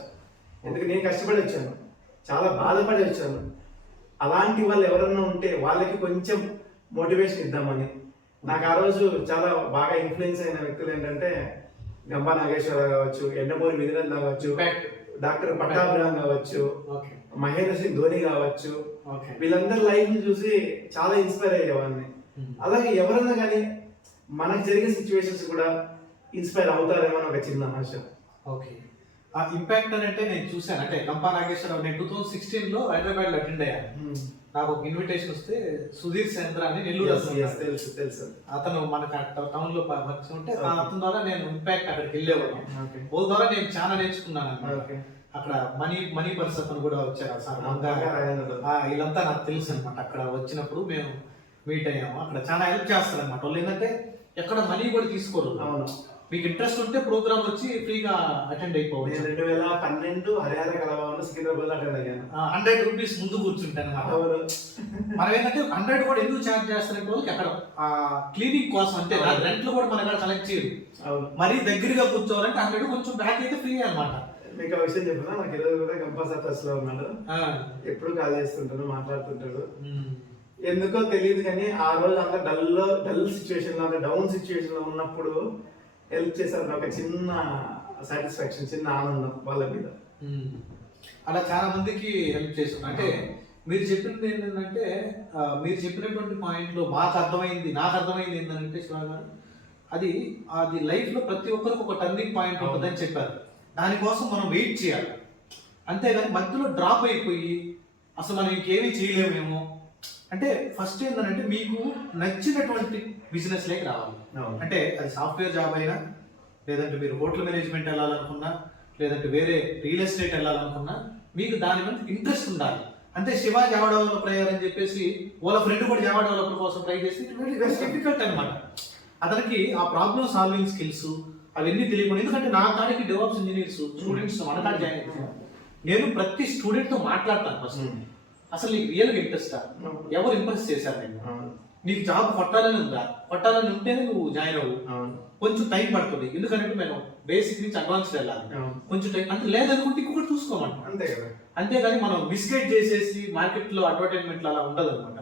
ఎందుకంటే నేను కష్టపడి వచ్చాను, చాలా బాధపడి వచ్చాను. అలాంటి వాళ్ళు ఎవరన్నా ఉంటే వాళ్ళకి కొంచెం మోటివేషన్ ఇద్దామని. నాకు ఆ రోజు చాలా బాగా ఇన్ఫ్లుయెన్స్ అయిన వ్యక్తులు ఏంటంటే గంపా నాగేశ్వరరావు కావచ్చు, ఎండమూరి విజయన్ కావచ్చు, డాక్టర్ పట్టాభిరామ్ కావచ్చు, మహేంద్ర సింగ్ ధోని కావచ్చు. వీళ్ళందరి లైఫ్ ని చూసి చాలా ఇన్స్పైర్ అయ్యేవాడిని. అలాగే ఎవరన్నా కానీ మనకు జరిగే సిచ్యువేషన్స్ కూడా ఇన్స్పైర్ అవుతారేమో అని ఒక చిన్న ఆశ. ఓకే, ఆ ఇంపాక్ట్ అని అంటే నేను చూశాను. అంటే గంపా నాగేశ్వరరావు నేను 2016లో హైదరాబాద్లో అటెండ్ అయ్యాను. నాకు ఒక ఇన్విటేషన్ వస్తే సుధీర్ చంద్ర అని నెల్లూరు తెలుసు అతను మనకు టౌన్ లో పరిచయం ఉంటే అతని ద్వారా నేను ఇంపాక్ట్ అక్కడికి వెళ్ళేవాడు. వాళ్ళ ద్వారా నేను చాలా నేర్చుకున్నాను. అక్కడ మనీ పరిస్థితులు కూడా వచ్చారు సార్, వీళ్ళంతా నాకు తెలుసు అనమాట. అక్కడ వచ్చినప్పుడు మేము మీట్ అయ్యాము. అక్కడ చాలా హెల్ప్ చేస్తారు అనమాట వాళ్ళు. ఏంటంటే ఎక్కడ మనీ కూడా తీసుకోరు. మీకు ఇంట్రెస్ట్ ఉంటే ప్రోగ్రామ్ వచ్చి ఫ్రీగా అటెండ్ అయిపోవచ్చు. 2012 హరియాణ కళాభవన్ సికింద్రాబాద్ అటెండ్ అయ్యాను. 100 రూపీస్ ముందు కూర్చుంటాను అనమాట. మనం ఏంటంటే 100 కూడా ఎందుకు ఛార్జ్ చేస్తారంటే వాళ్ళకి అక్కడ క్లీనింగ్ కోసం అంతే, రెంట్లు కూడా మన దగ్గర కలెక్ట్ చేయరు. మరీ దగ్గరగా కూర్చోవాలంటే 100, కొంచెం బ్యాక్ అయితే ఫ్రీ అనమాట. మీకు ఆ విషయం చెప్పినా, నాకు ఈరోజు కూడా కంపల్సరీ టచ్ లో ఉన్నాడు. ఎప్పుడు కాల్ చేస్తుంటాడు, మాట్లాడుతుంటాడు. ఎందుకో తెలియదు కానీ ఆ రోజు అంతా డల్ సిచ్యువేషన్ లో, డౌన్ సిచ్యువేషన్ లో ఉన్నప్పుడు హెల్ప్ చేశారు. ఒక చిన్న సాటిస్ఫాక్షన్, చిన్న ఆనందం వాళ్ళ మీద. అలా చాలా మందికి హెల్ప్ చేశారు. అంటే మీరు చెప్పింది ఏంటంటే, మీరు చెప్పినటువంటి పాయింట్లో నాకు అర్థమైంది ఏంటంటే శివ గారు, అది లైఫ్లో ప్రతి ఒక్కరికి ఒక టర్నింగ్ పాయింట్ ఉంటుందని చెప్పారు. దానికోసం మనం వెయిట్ చేయాలి, అంతేగాని మధ్యలో డ్రాప్ అయిపోయి అసలు మనం ఇంకేమీ చేయలేమేమో. అంటే ఫస్ట్ ఏంటంటే మీకు నచ్చినటువంటి బిజినెస్ లైక్ రావాలి. అంటే అది సాఫ్ట్వేర్ జాబ్ అయినా, లేదంటే మీరు హోటల్ మేనేజ్మెంట్ వెళ్ళాలనుకున్నా, లేదంటే వేరే రియల్ ఎస్టేట్ వెళ్ళాలనుకున్నా, మీకు దాని మీద ఇంట్రెస్ట్ ఉండాలి. అంటే శివ జావా డెవలపర్ అయ్యారని చెప్పేసి వాళ్ళ ఫ్రెండ్ కూడా జావా డెవలపర్ కోసం ట్రై చేసి డిఫికల్ట్ అనమాట. అతనికి ఆ ప్రాబ్లమ్ సాల్వింగ్ స్కిల్స్ అవన్నీ తెలియకుండా. ఎందుకంటే నా కాడికి డెవలప్స్ ఇంజనీర్స్ స్టూడెంట్స్ మన కాడ జాయిన్ అయ్యారు. నేను ప్రతి స్టూడెంట్తో మాట్లాడతాను ఫస్ట్. అసలు నీకు రియల్గా ఇంట్రెస్టా, ఎవరు ఇంప్రెస్ చేశారు నేను, నీకు జాబ్ కొట్టాలని ఉంటేనే నువ్వు జాయిన్ అవ్వు. కొంచెం టైం పడుతుంది, ఎందుకంటే మేము బేసిక్ నుంచి అడ్వాన్స్ వెళ్ళాలి. కొంచెం టైం అంటే లేదనుకుంటే ఇంకొకటి చూసుకోమంట, అంతే కదా. అంతేగాని మనం మిస్గైడ్ చేసేసి మార్కెట్ లో అడ్వర్టైజ్మెంట్లు అలా ఉండదు అనమాట.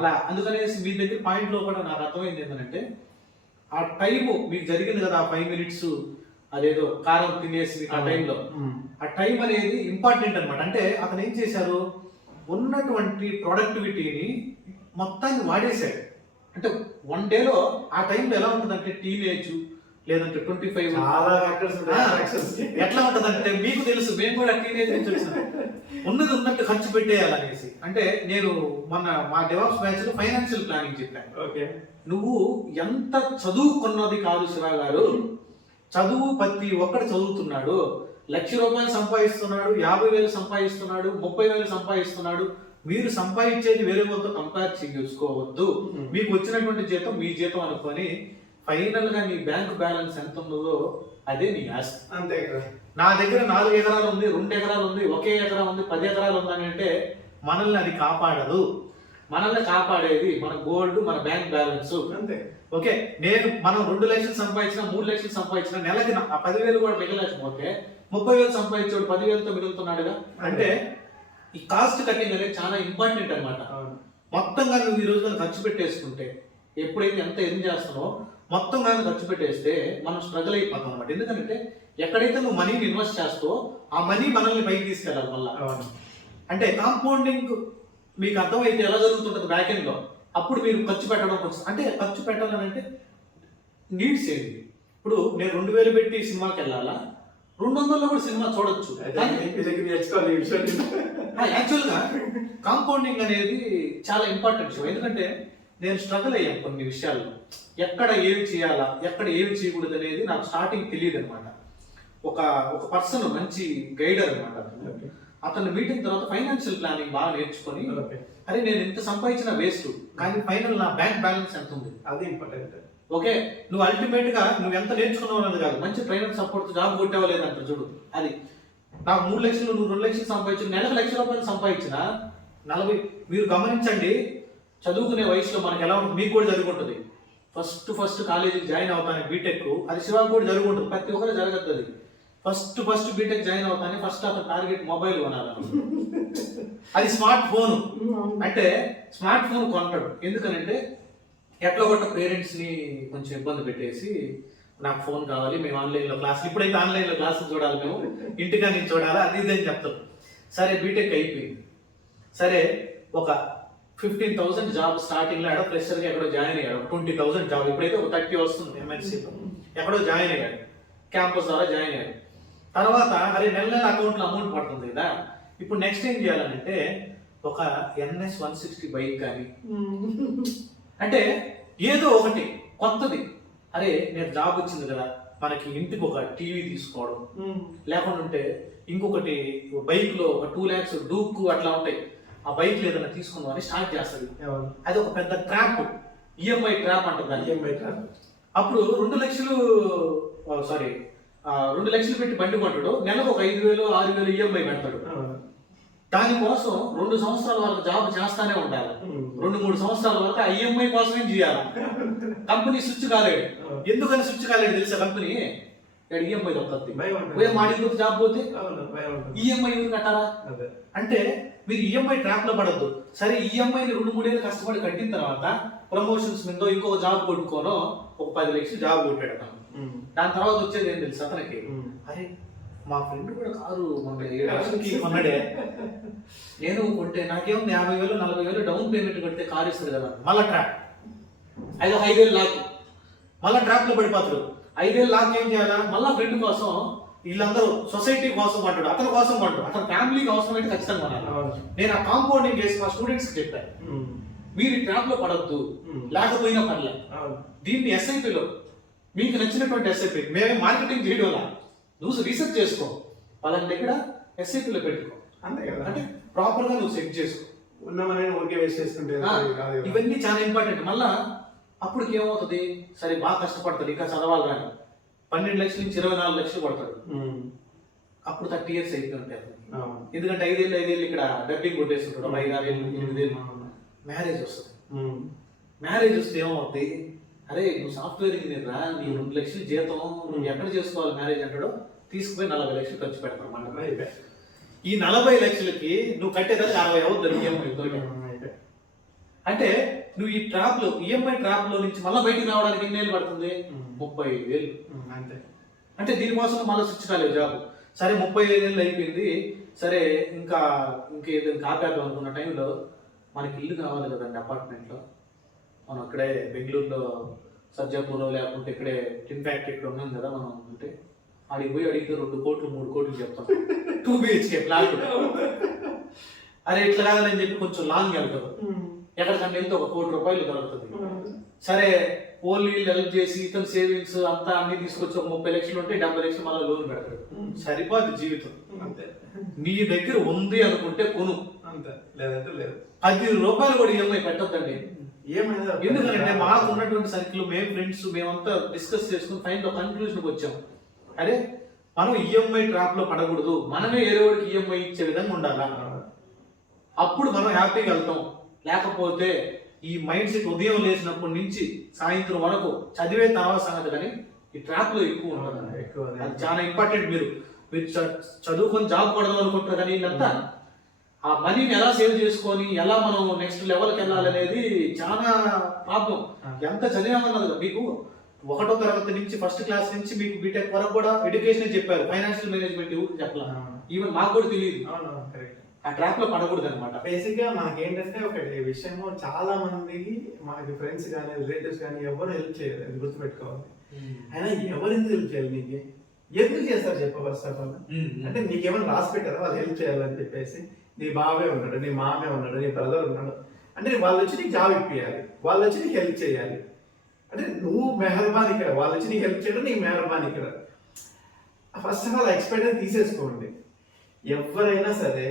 అలా అందుకనేసి మీ దగ్గర పాయింట్ లో కూడా నాకు అర్థమైంది ఏంటంటే, ఆ టైం మీకు జరిగింది కదా, ఆ 5 minutes అదేదో కారం తినేసి ఆ టైంలో, ఆ టైం అనేది ఇంపార్టెంట్ అనమాట. అంటే అతను ఏం చేశారు, ఉన్నటువంటి ప్రొడక్టివిటీని మొత్తాన్ని వాడేశాడు. అంటే 1 dayలో ఆ టైంలో ఎలా ఉంటుందంటే, టీనేజ్ లేదంటే 25 ఎట్లా ఉంటుందంటే మీకు తెలుసు, మేము కూడా టీనేజ్ నుంచి వచ్చినాం. ఉన్నది ఉన్నట్టు ఖర్చు పెట్టేయాలనేసి. అంటే నేను మా డెవలప్స్ బ్యాచ్ లో ఫైనాన్షియల్ ప్లానింగ్ చెప్పాను. నువ్వు ఎంత చదువుకున్నది కాదు శివ గారు, చదువు ప్రతి ఒక్కడు చదువుతున్నాడు. 1,00,000 రూపాయలు సంపాదిస్తున్నాడు, 50,000 సంపాదిస్తున్నాడు, 30,000 సంపాదిస్తున్నాడు. మీరు సంపాదించేది వేరే వాళ్ళతో కంపేర్ చేసుకోవద్దు. మీకు వచ్చినటువంటి జీతం మీ జీతం అనుకొని ఫైనల్ గా నీ బ్యాంక్ బ్యాలెన్స్ ఎంత ఉందో అదే నీ ఆస్తి, అంతే కదా. నా దగ్గర 4 ఎకరాలు ఉంది, 2 ఎకరాలు ఉంది, 1 ఎకరా ఉంది, 10 ఎకరాలు ఉందని అంటే మనల్ని అది కాపాడదు. మనల్ని కాపాడేది మన గోల్డ్, మన బ్యాంక్ బ్యాలెన్స్, అంతే. ఓకే, మనం 2 లక్షలు సంపాదించినా, 3 లక్షలు సంపాదించినా, నెలకి ఆ 10,000 కూడా మిగలలేకపోతే 30,000 సంపాదించాడు 10,000తో మిగులుతున్నాడుగా. అంటే ఈ కాస్ట్ కటింగ్ అనేది చాలా ఇంపార్టెంట్ అనమాట. మొత్తంగా నువ్వు ఈ రోజు ఖర్చు పెట్టేసుకుంటే, ఎప్పుడైతే ఎంత ఎర్న్ చేస్తావో మొత్తం కానీ ఖర్చు పెట్టేస్తే మనం స్ట్రగుల్ అయిపోతాం అనమాట. ఎందుకంటే ఎక్కడైతే నువ్వు మనీని ఇన్వెస్ట్ చేస్తావో ఆ మనీ మనల్ని పైకి తీసుకెళ్ళాలి మళ్ళీ. అంటే కాంపౌండింగ్ మీకు అర్థమైతే ఎలా జరుగుతుంటుంది బ్యాక్ ఎండ్ లో, అప్పుడు మీరు ఖర్చు పెట్టడం కోసం. అంటే ఖర్చు పెట్టాలని అంటే నీడ్స్ ఏంటి. ఇప్పుడు నేను 2,000 పెట్టి సినిమాకి వెళ్ళాలా, 200లో కూడా సినిమా చూడొచ్చు. యాక్చువల్ గా కాంపౌండింగ్ అనేది చాలా ఇంపార్టెంట్ షో. ఎందుకంటే నేను స్ట్రగుల్ అయ్యాను కొన్ని విషయాల్లో, ఎక్కడ ఏమి చేయాలా, ఎక్కడ ఏమి చేయకూడదు అనేది నాకు స్టార్టింగ్ తెలియదు అనమాట. ఒక పర్సన్ మంచి గైడర్ అనమాట. అతను మీటింగ్ తర్వాత ఫైనాన్షియల్ ప్లానింగ్ బాగా నేర్చుకొని, అరే నేను ఇంత సంపాదించిన వేస్ట్, కానీ ఫైనల్ నా బ్యాంక్ బ్యాలెన్స్ ఎంత ఉంది అది ఇంపార్టెంట్. ఓకే, నువ్వు అల్టిమేట్ గా నువ్వు ఎంత నేర్చుకున్నావు అన్నది కాదు, మంచి ట్రైనర్ సపోర్ట్ జాబ్ కొట్టావా లేదంట చూడు. అది నాకు 3 లక్షలు, నువ్వు 2 లక్షలు సంపాదించిన, నెలకు 1,00,000 రూపాయలు సంపాదించిన 40. మీరు గమనించండి, చదువుకునే వయసులో మనకి ఎలా ఉంటుంది, మీకు కూడా జరుగుతుంది. ఫస్ట్ కాలేజీకి జాయిన్ అవుతాను బీటెక్, అది శివాకి కూడా జరుగుంటుంది, ప్రతి ఒక్కరు జరగద్దు అది. ఫస్ట్ బీటెక్ జాయిన్ అవుతానే ఫస్ట్ అతను టార్గెట్ మొబైల్ కొనాలి. అది స్మార్ట్ ఫోన్. అంటే స్మార్ట్ ఫోన్ కొంటాడు ఎందుకనంటే ఎట్లా కొట్ట పేరెంట్స్ని కొంచెం ఇబ్బంది పెట్టేసి నాకు ఫోన్ కావాలి, మేము ఆన్లైన్లో క్లాసులు, ఇప్పుడైతే ఆన్లైన్లో క్లాసులు చూడాలి, మేము ఇంటికా నుంచి చూడాలా, అది ఇది అని చెప్తాం. సరే బీటెక్ అయిపోయింది, సరే ఒక 15,000 జాబ్ స్టార్టింగ్లో ఎక్కడో ఫ్రెషర్గా ఎక్కడో జాయిన్ అయ్యాడు, 20,000 జాబ్, ఇప్పుడైతే ఒక 30 వస్తుంది ఎంఎన్సీలో, ఎక్కడో జాయిన్ అయ్యాడు, క్యాంపస్ ద్వారా జాయిన్ అయ్యాడు. తర్వాత అరే నెల అకౌంట్లో అమౌంట్ పడుతుంది కదా, ఇప్పుడు నెక్స్ట్ ఏం చేయాలంటే ఒక NS 160 బైక్ కానీ, అంటే ఏదో ఒకటి కొత్తది, అరే నేను జాబ్ వచ్చింది కదా మనకి ఇంటికి ఒక టీవీ తీసుకోవడం, లేకుండా ఉంటే ఇంకొకటి బైక్లో ఒక 2 lakhs డూక్ అట్లా ఉంటాయి, ఆ బైక్లు ఏదైనా తీసుకుందాం అని స్టార్ట్ చేస్తుంది. అది ఒక పెద్ద ట్రాప్, ఈఎంఐ ట్రాప్ అంటుంది. EMI trap. అప్పుడు 2 లక్షలు పెట్టి బండి కొంటాడు, నెలకు ఒక 5,000 6,000 ఈఎంఐ పెడతాడు. దానికోసం 2 సంవత్సరాల వరకు జాబ్ చేస్తానే ఉండాలి, 2-3 సంవత్సరాల వరకు ఆ ఈఎంఐ కోసమే చేయాలి. కంపెనీ స్విచ్ కాలేడు. ఎందుకని స్విచ్ కాలేడు తెలుసా? కంపెనీ ఈఎంఐ దొరుకుతుంది, మాడిపోతే జాబ్ పోతే ఈఎంఐ ఎవరు కట్టారా? అంటే మీరు ఈఎంఐ ట్రాప్ లో పడద్దు. సరే ఈఎంఐని 2-3 ఏళ్ళు కష్టపడి కట్టిన తర్వాత ప్రమోషన్స్ మీద ఇంకొక జాబ్ కొట్టుకోనో ఒక 10 లక్షలు జాబ్ కొట్టాడు అతను. దాని తర్వాత వచ్చేది ఏం తెలుసు అతనికి, అరే మా ఫ్రెండ్ కూడా కారు 7 లక్షలకి కొన్నాడే, నేను కొంటే నాకేముంది 50,000 40,000 డౌన్ పేమెంట్ కడితే కారు ఇస్తుంది కదా, మళ్ళా ట్రాప్. అది 5,000 లాక్, మళ్ళా ట్రాప్ లో పడిపోతాడు. 5,000 లాక్ ఏం చేయాలా? మళ్ళా ఫ్రెండ్ కోసం, వీళ్ళందరూ సొసైటీ కోసం అంటాడు, అతని కోసం అంటాడు, అతని ఫ్యామిలీకి అవసరమైతే ఖచ్చితంగా కొనాలి. నేను ఆ కాంపౌండింగ్ చేసి మా స్టూడెంట్స్ కి చెప్పాను, మీరు ఈ ట్రాప్ లో పడద్దు, లేకపోయినా పర్లేదు, దీన్ని ఎస్ఐపిలో మీకు నచ్చినటువంటి ఎస్ఐపి, మేమే మార్కెటింగ్ చేయడం వల్ల నువ్వు రీసెర్చ్ చేసుకో, వాళ్ళని దగ్గర ఎస్ఐపిలో పెట్టుకో, అంతే కదా. అంటే ప్రాపర్ గా నువ్వు సెట్ చేసుకో, ఉన్నమని ఊరికే వేస్ట్ చేసుకుంటే ఇవన్నీ చాలా ఇంపార్టెంట్. మళ్ళా అప్పటికి ఏమవుతుంది, సరే బాగా కష్టపడతాడు, ఇంకా చదవాలి కానీ 12 లక్షల నుంచి 24 లక్షలు పడతాడు. అప్పుడు 30 years అయిపోయి ఉంటాయి. ఎందుకంటే 5 ఏళ్ళు ఇక్కడ డబ్బింగ్ కొట్టేస్తుంటాడు, 5-6 ఏళ్ళు 8 ఏళ్ళు. మ్యారేజ్ వస్తుంది. మ్యారేజ్ వస్తే ఏమవుతుంది, అరే నువ్వు సాఫ్ట్వేర్ ఇంజనీర్ రా, నీ 2 లక్షలు జీతం, నువ్వు ఎక్కడ చేసుకోవాలి మ్యారేజ్ అంటాడో, తీసుకుపోయి 40 లక్షలు ఖర్చు పెడతాడు అన్నమాట. ఈ 40 లక్షలకి నువ్వు కట్టేదానికి 60 అవుతుంది ఈఎంఐ. అంటే నువ్వు ఈ ట్రాప్ లో, ఈఎంఐ ట్రాప్ లో నుంచి మళ్ళీ బయటికి రావడానికి ఎన్ని ఏళ్ళు పడుతుంది? 35,000. అంతే. అంటే దీనికోసం మళ్ళీ స్విచ్ కాలేదు జాబ్. సరే 35 ఏళ్ళు అయిపోయింది, సరే ఇంకేదో ఆపేద్దాం అనుకున్న టైంలో మనకి ఇల్లు కావాలి కదండి అపార్ట్మెంట్లో. మనం అక్కడే బెంగళూరులో సజ్జాపూర్లో లేకుంటే ఇక్కడే టిన్ ఫ్యాక్టరీ ఇక్కడ ఉన్నాం కదా మనం, అంటే ఆడికి పోయి అడిగితే 2 కోట్లు 3 కోట్లు చెప్తాం 2 BHK ఫ్లాట్. అరే ఇట్లా కాదని చెప్పి కొంచెం లాంగ్ వెళ్తారు, ఎక్కడికన్నా వెళ్తే 1 కోటి రూపాయలు దొరుకుతుంది. సరే ఓన్లీ హెల్ప్ చేసి ఇతను సేవింగ్స్ అంతా అన్ని తీసుకొచ్చి ఒక 30 లక్షలు ఉంటే 70 లక్షలు మళ్ళీ లోన్ పెడతాడు. సరిపోదు జీవితం. అంతే. నీ దగ్గర ఉంది అనుకుంటే కొను, అంతే, లేదంటే లేదు. 10 రూపాయలు కూడా ఈఎంఐ పెట్టొద్దండి. ఎందుకంటే మాకు ఉన్నటువంటి సర్కిల్, మేము ఫ్రెండ్స్ మేమంతా డిస్కస్ చేసుకుని ఫైనల్ కన్క్లూజన్కి వచ్చాం, అరే మనం ఈఎంఐ ట్రాప్ లో పడకూడదు, మనమే ఏరోడికి ఈఎంఐ ఇచ్చే విధంగా ఉండాలి, అప్పుడు మనం హ్యాపీగా వెళ్తాం. లేకపోతే ఈ మైండ్ సెట్ ఉదయం లేచినప్పటి నుంచి సాయంత్రం వరకు చదివే తర్వాత సంగతి, కానీ ఈ ట్రాప్ లో ఎక్కువ ఉంటుంది. అది చాలా ఇంపార్టెంట్. మీరు చదువుకొని జాబ్ పడదాం అనుకుంటారు, కానీ వీళ్ళంతా ఆ మనీని ఎలా సేవ్ చేసుకొని ఎలా మనం నెక్స్ట్ లెవెల్కి వెళ్ళాలి అనేది చాలా ప్రాబ్లం. ఎంత చదివామన్నది మీకు 1వ తరగతి నుంచి ఫస్ట్ క్లాస్ నుంచి మీకు బీటెక్ వరకు కూడా ఎడ్యుకేషన్ చెప్పారు, ఫైనాన్షియల్ మేనేజ్మెంట్ ఎవరికి చెప్పాలి, ఈవెన్ మాకు కూడా తెలియదు. ఆ ట్రాప్ లో పడకూడదు అనమాట. బేసిక్ గా మాకేంటంటే ఒక విషయము, చాలా మందికి మాకు ఫ్రెండ్స్ కానీ రిలేటివ్స్ కానీ ఎవరు హెల్ప్ చేయలేదు, అది గుర్తుపెట్టుకోవాలి. అయినా ఎవరు ఎందుకు హెల్ప్ చేయాలి, నీకు ఎందుకు చేస్తారు చెప్ప ఫస్ట్ ఆఫ్ ఆల్. అంటే నీకేమైనా రాసి పెట్టారా వాళ్ళు హెల్ప్ చేయాలని చెప్పేసి? నీ బావే ఉన్నాడు, నీ మామే ఉన్నాడు, నీ బ్రదర్ ఉన్నాడు, అంటే వాళ్ళు వచ్చి నీకు జాబ్ ఇప్పియాలి, వాళ్ళు వచ్చి నీకు హెల్ప్ చేయాలి. అంటే నువ్వు మెహర్బాన్ ఇక్కడ, వాళ్ళు వచ్చి నీకు హెల్ప్ చేయడం నీకు మెహర్బాన్ ఇక్కడ. ఫస్ట్ ఆఫ్ ఆల్ ఎక్స్పెక్టెన్స్ తీసేసుకోండి. ఎవరైనా సరే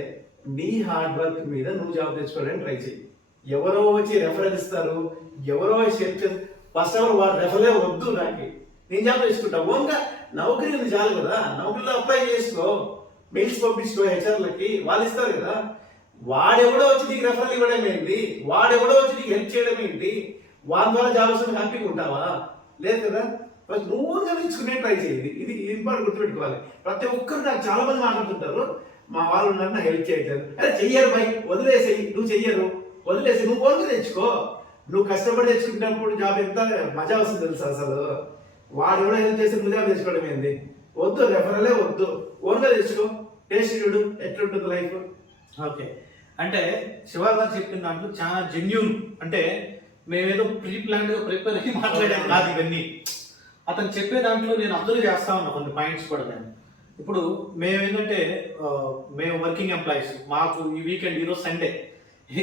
నీ హార్డ్ వర్క్ మీద నువ్వు జాబ్ తెచ్చుకోవడానికి ట్రై చేయి. ఎవరో వచ్చి రెఫరల్ ఇస్తారు, ఎవరో హెల్ప్ చేస్తారు, ఫస్ట్ ఆఫ్ ఆల్ వాడు రెఫరలే వద్దు, నాకు నేను జాబ్ తెచ్చుకుంటా. ఓన్గా నౌకరీ ఉంది చాలు కదా, నౌకరీలో అప్లై చేసుకో, మెయిల్స్ పంపించుకో హెచ్ఆర్లకి, వాళ్ళు ఇస్తారు కదా. వాడెవడో వచ్చి నీకు రెఫరల్ ఇవ్వడం ఏంటి, వాడెవడో వచ్చి నీకు హెల్ప్ చేయడం ఏంటి, వాళ్ళ ద్వారా జాబ్ వస్తే హ్యాపీగా ఉంటావా? లేదు కదా. ఫస్ట్ నువ్వు నేర్చుకునే ట్రై చేయాలి. ఇది ఇంపార్టెంట్ గుర్తుపెట్టుకోవాలి. ప్రతి ఒక్కరు నాకు చాలా మంది మాట్లాడుతుంటారు, మా వాళ్ళు ఉన్నారు నాకు హెల్ప్ చేయట్లేదు. అరే చెయ్యరు భయ్, వదిలేసేయి. నువ్వు చెయ్యరు, వదిలేసి నువ్వు ఓన్గా తెచ్చుకో. నువ్వు కష్టపడి తెచ్చుకున్నప్పుడు జాబ్ ఎంత మజా వస్తుంది తెలుసు. అసలు వాడు ఎవడో హెల్ప్ చేస్తే నువ్వు జాబ్ తెచ్చుకోవడం ఏంది? వద్దు, రెఫరలే వద్దు, ఓన్గా తెచ్చుకో. టేస్ట్ చూడు ఎట్లుంటుంది లైఫ్. ఓకే, అంటే శివ గారు చెప్పిన దాంట్లో చాలా జెన్యూన్. అంటే మేమేదో ప్రీ ప్లాన్డ్గా ప్రిపేర్ అయ్యి మాట్లాడాము కాదు ఇవన్నీ. అతను చెప్పే దాంట్లో నేను అబ్జర్వ్ చేస్తా ఉన్నా కొన్ని పాయింట్స్ కూడా. నేను ఇప్పుడు మేమేంటంటే మేము వర్కింగ్ ఎంప్లాయీస్, మాకు ఈ వీకెండ్ ఈరోజు సండే,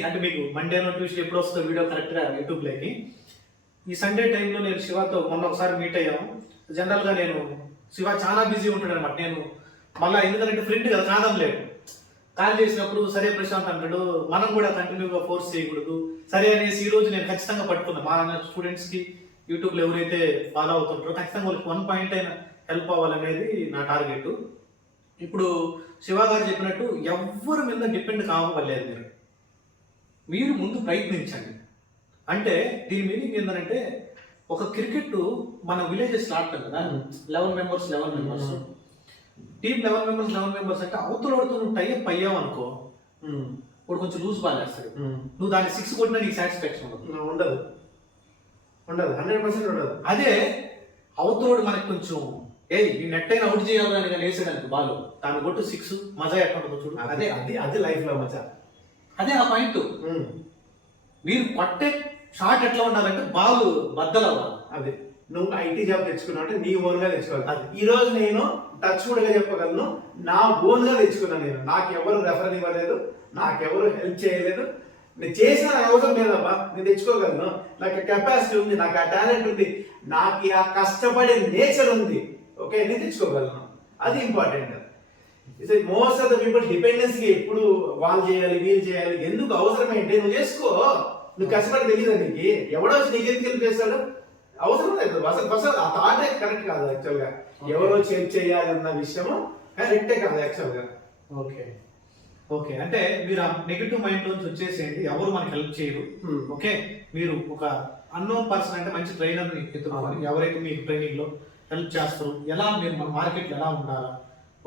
అంటే మీకు మండే ట్యూస్డే ఎప్పుడు వస్తుందో వీడియో కరెక్ట్గా యూట్యూబ్లోకి. ఈ సండే టైంలో నేను శివతో మొన్న ఒకసారి మీట్ అయ్యాము. జనరల్గా నేను శివ చాలా బిజీ ఉంటాడు అనమాట. నేను మళ్ళీ ఎందుకంటే ఫ్రెండ్ కదా, కాదం లేదు. కాల్ చేసినప్పుడు సరే ప్రశాంత్ అంటాడు, మనం కూడా కంటిన్యూగా ఫోర్స్ చేయకూడదు సరే అనేసి ఈ రోజు నేను ఖచ్చితంగా పట్టుకున్నాను. మా స్టూడెంట్స్కి యూట్యూబ్లో ఎవరైతే ఫాలో అవుతుంటారో ఖచ్చితంగా వాళ్ళకి 1 పాయింట్ అయినా హెల్ప్ అవ్వాలనేది నా టార్గెట్. ఇప్పుడు శివ గారు చెప్పినట్టు ఎవరి మీద డిపెండ్ కావలేదు. మీరు ముందు ప్రయత్నించండి. అంటే దీని మీనింగ్ ఏంటంటే ఒక క్రికెట్ మన విలేజెస్ ఆడతాం కదా, 11 మెంబర్స్ టీమ్ 11 మెంబర్స్ అంటే అవతలతో నువ్వు టైప్ అయ్యావు అనుకో, ఇప్పుడు కొంచెం లూజ్ బాల్ వేస్తాడు, నువ్వు దాన్ని 6 కొట్టినా నీకు సాటిస్ఫాక్షన్ ఉండదు 100% ఉండదు. అదే అవతలోడు మనకి కొంచెం ఈ నెట్ అయినా అవుట్ చేయాలని కానీ వేసేదానికి బాల్ దాన్ని కొట్టు 6 మజా ఎక్కడ చూడు. అదే లైఫ్ లో మజా. అదే ఆ పాయింట్. మీరు కొట్టే షాట్ ఎట్లా ఉండాలంటే బాల్ బద్దలవ్వాలి. అదే నువ్వు ఐటీ జాబ్ తెచ్చుకున్నావు అంటే నీ ఓన్ గా తెచ్చుకోవాలి. ఈ రోజు నేను టచ్ కూడా చెప్పగలను, నా ఓన్ గా తెచ్చుకున్నాను. నేను నాకు ఎవరు రెఫర్ ఇవ్వలేదు, నాకెవరు హెల్ప్ చేయలేదు. నేను చేసిన అవసరం లేదబ్బా, నేను తెచ్చుకోగలను. నాకు కెపాసిటీ ఉంది, నాకు ఆ టాలెంట్ ఉంది, నాకు ఆ కష్టపడే నేచర్ ఉంది. ఓకే, నేను తెచ్చుకోగలను. అది important. Most of the people dependency ఎప్పుడు వాళ్ళు చేయాలి వీళ్ళు చేయాలి, ఎందుకు అవసరం ఏంటి? నువ్వు చేసుకో. నువ్వు కష్టపడి తెలియదు నీకు, ఎవడో వచ్చి నీకు ఎందుకు హెల్ప్ చేస్తాడు? అవసరం లేదు. అసలు ఆ థాటే కరెక్ట్ కాదు యాక్చువల్ గా. ఎవరో హెల్ప్ చేయాలన్న విషయము కరెక్టే కాదు యాక్చువల్ గా. ఓకే, అంటే మీరు ఆ నెగిటివ్ మైండ్ నుంచి వచ్చేసేయండి. ఎవరు మనకి హెల్ప్ చేయరు. ఓకే, మీరు ఒక అన్నోన్ పర్సన్ అంటే మంచి ట్రైనర్ని ఎత్తుకోవాలి. ఎవరైతే మీకు ట్రైనింగ్ లో హెల్ప్ చేస్తారు, ఎలా మీరు మన మార్కెట్లో ఎలా ఉండాలా.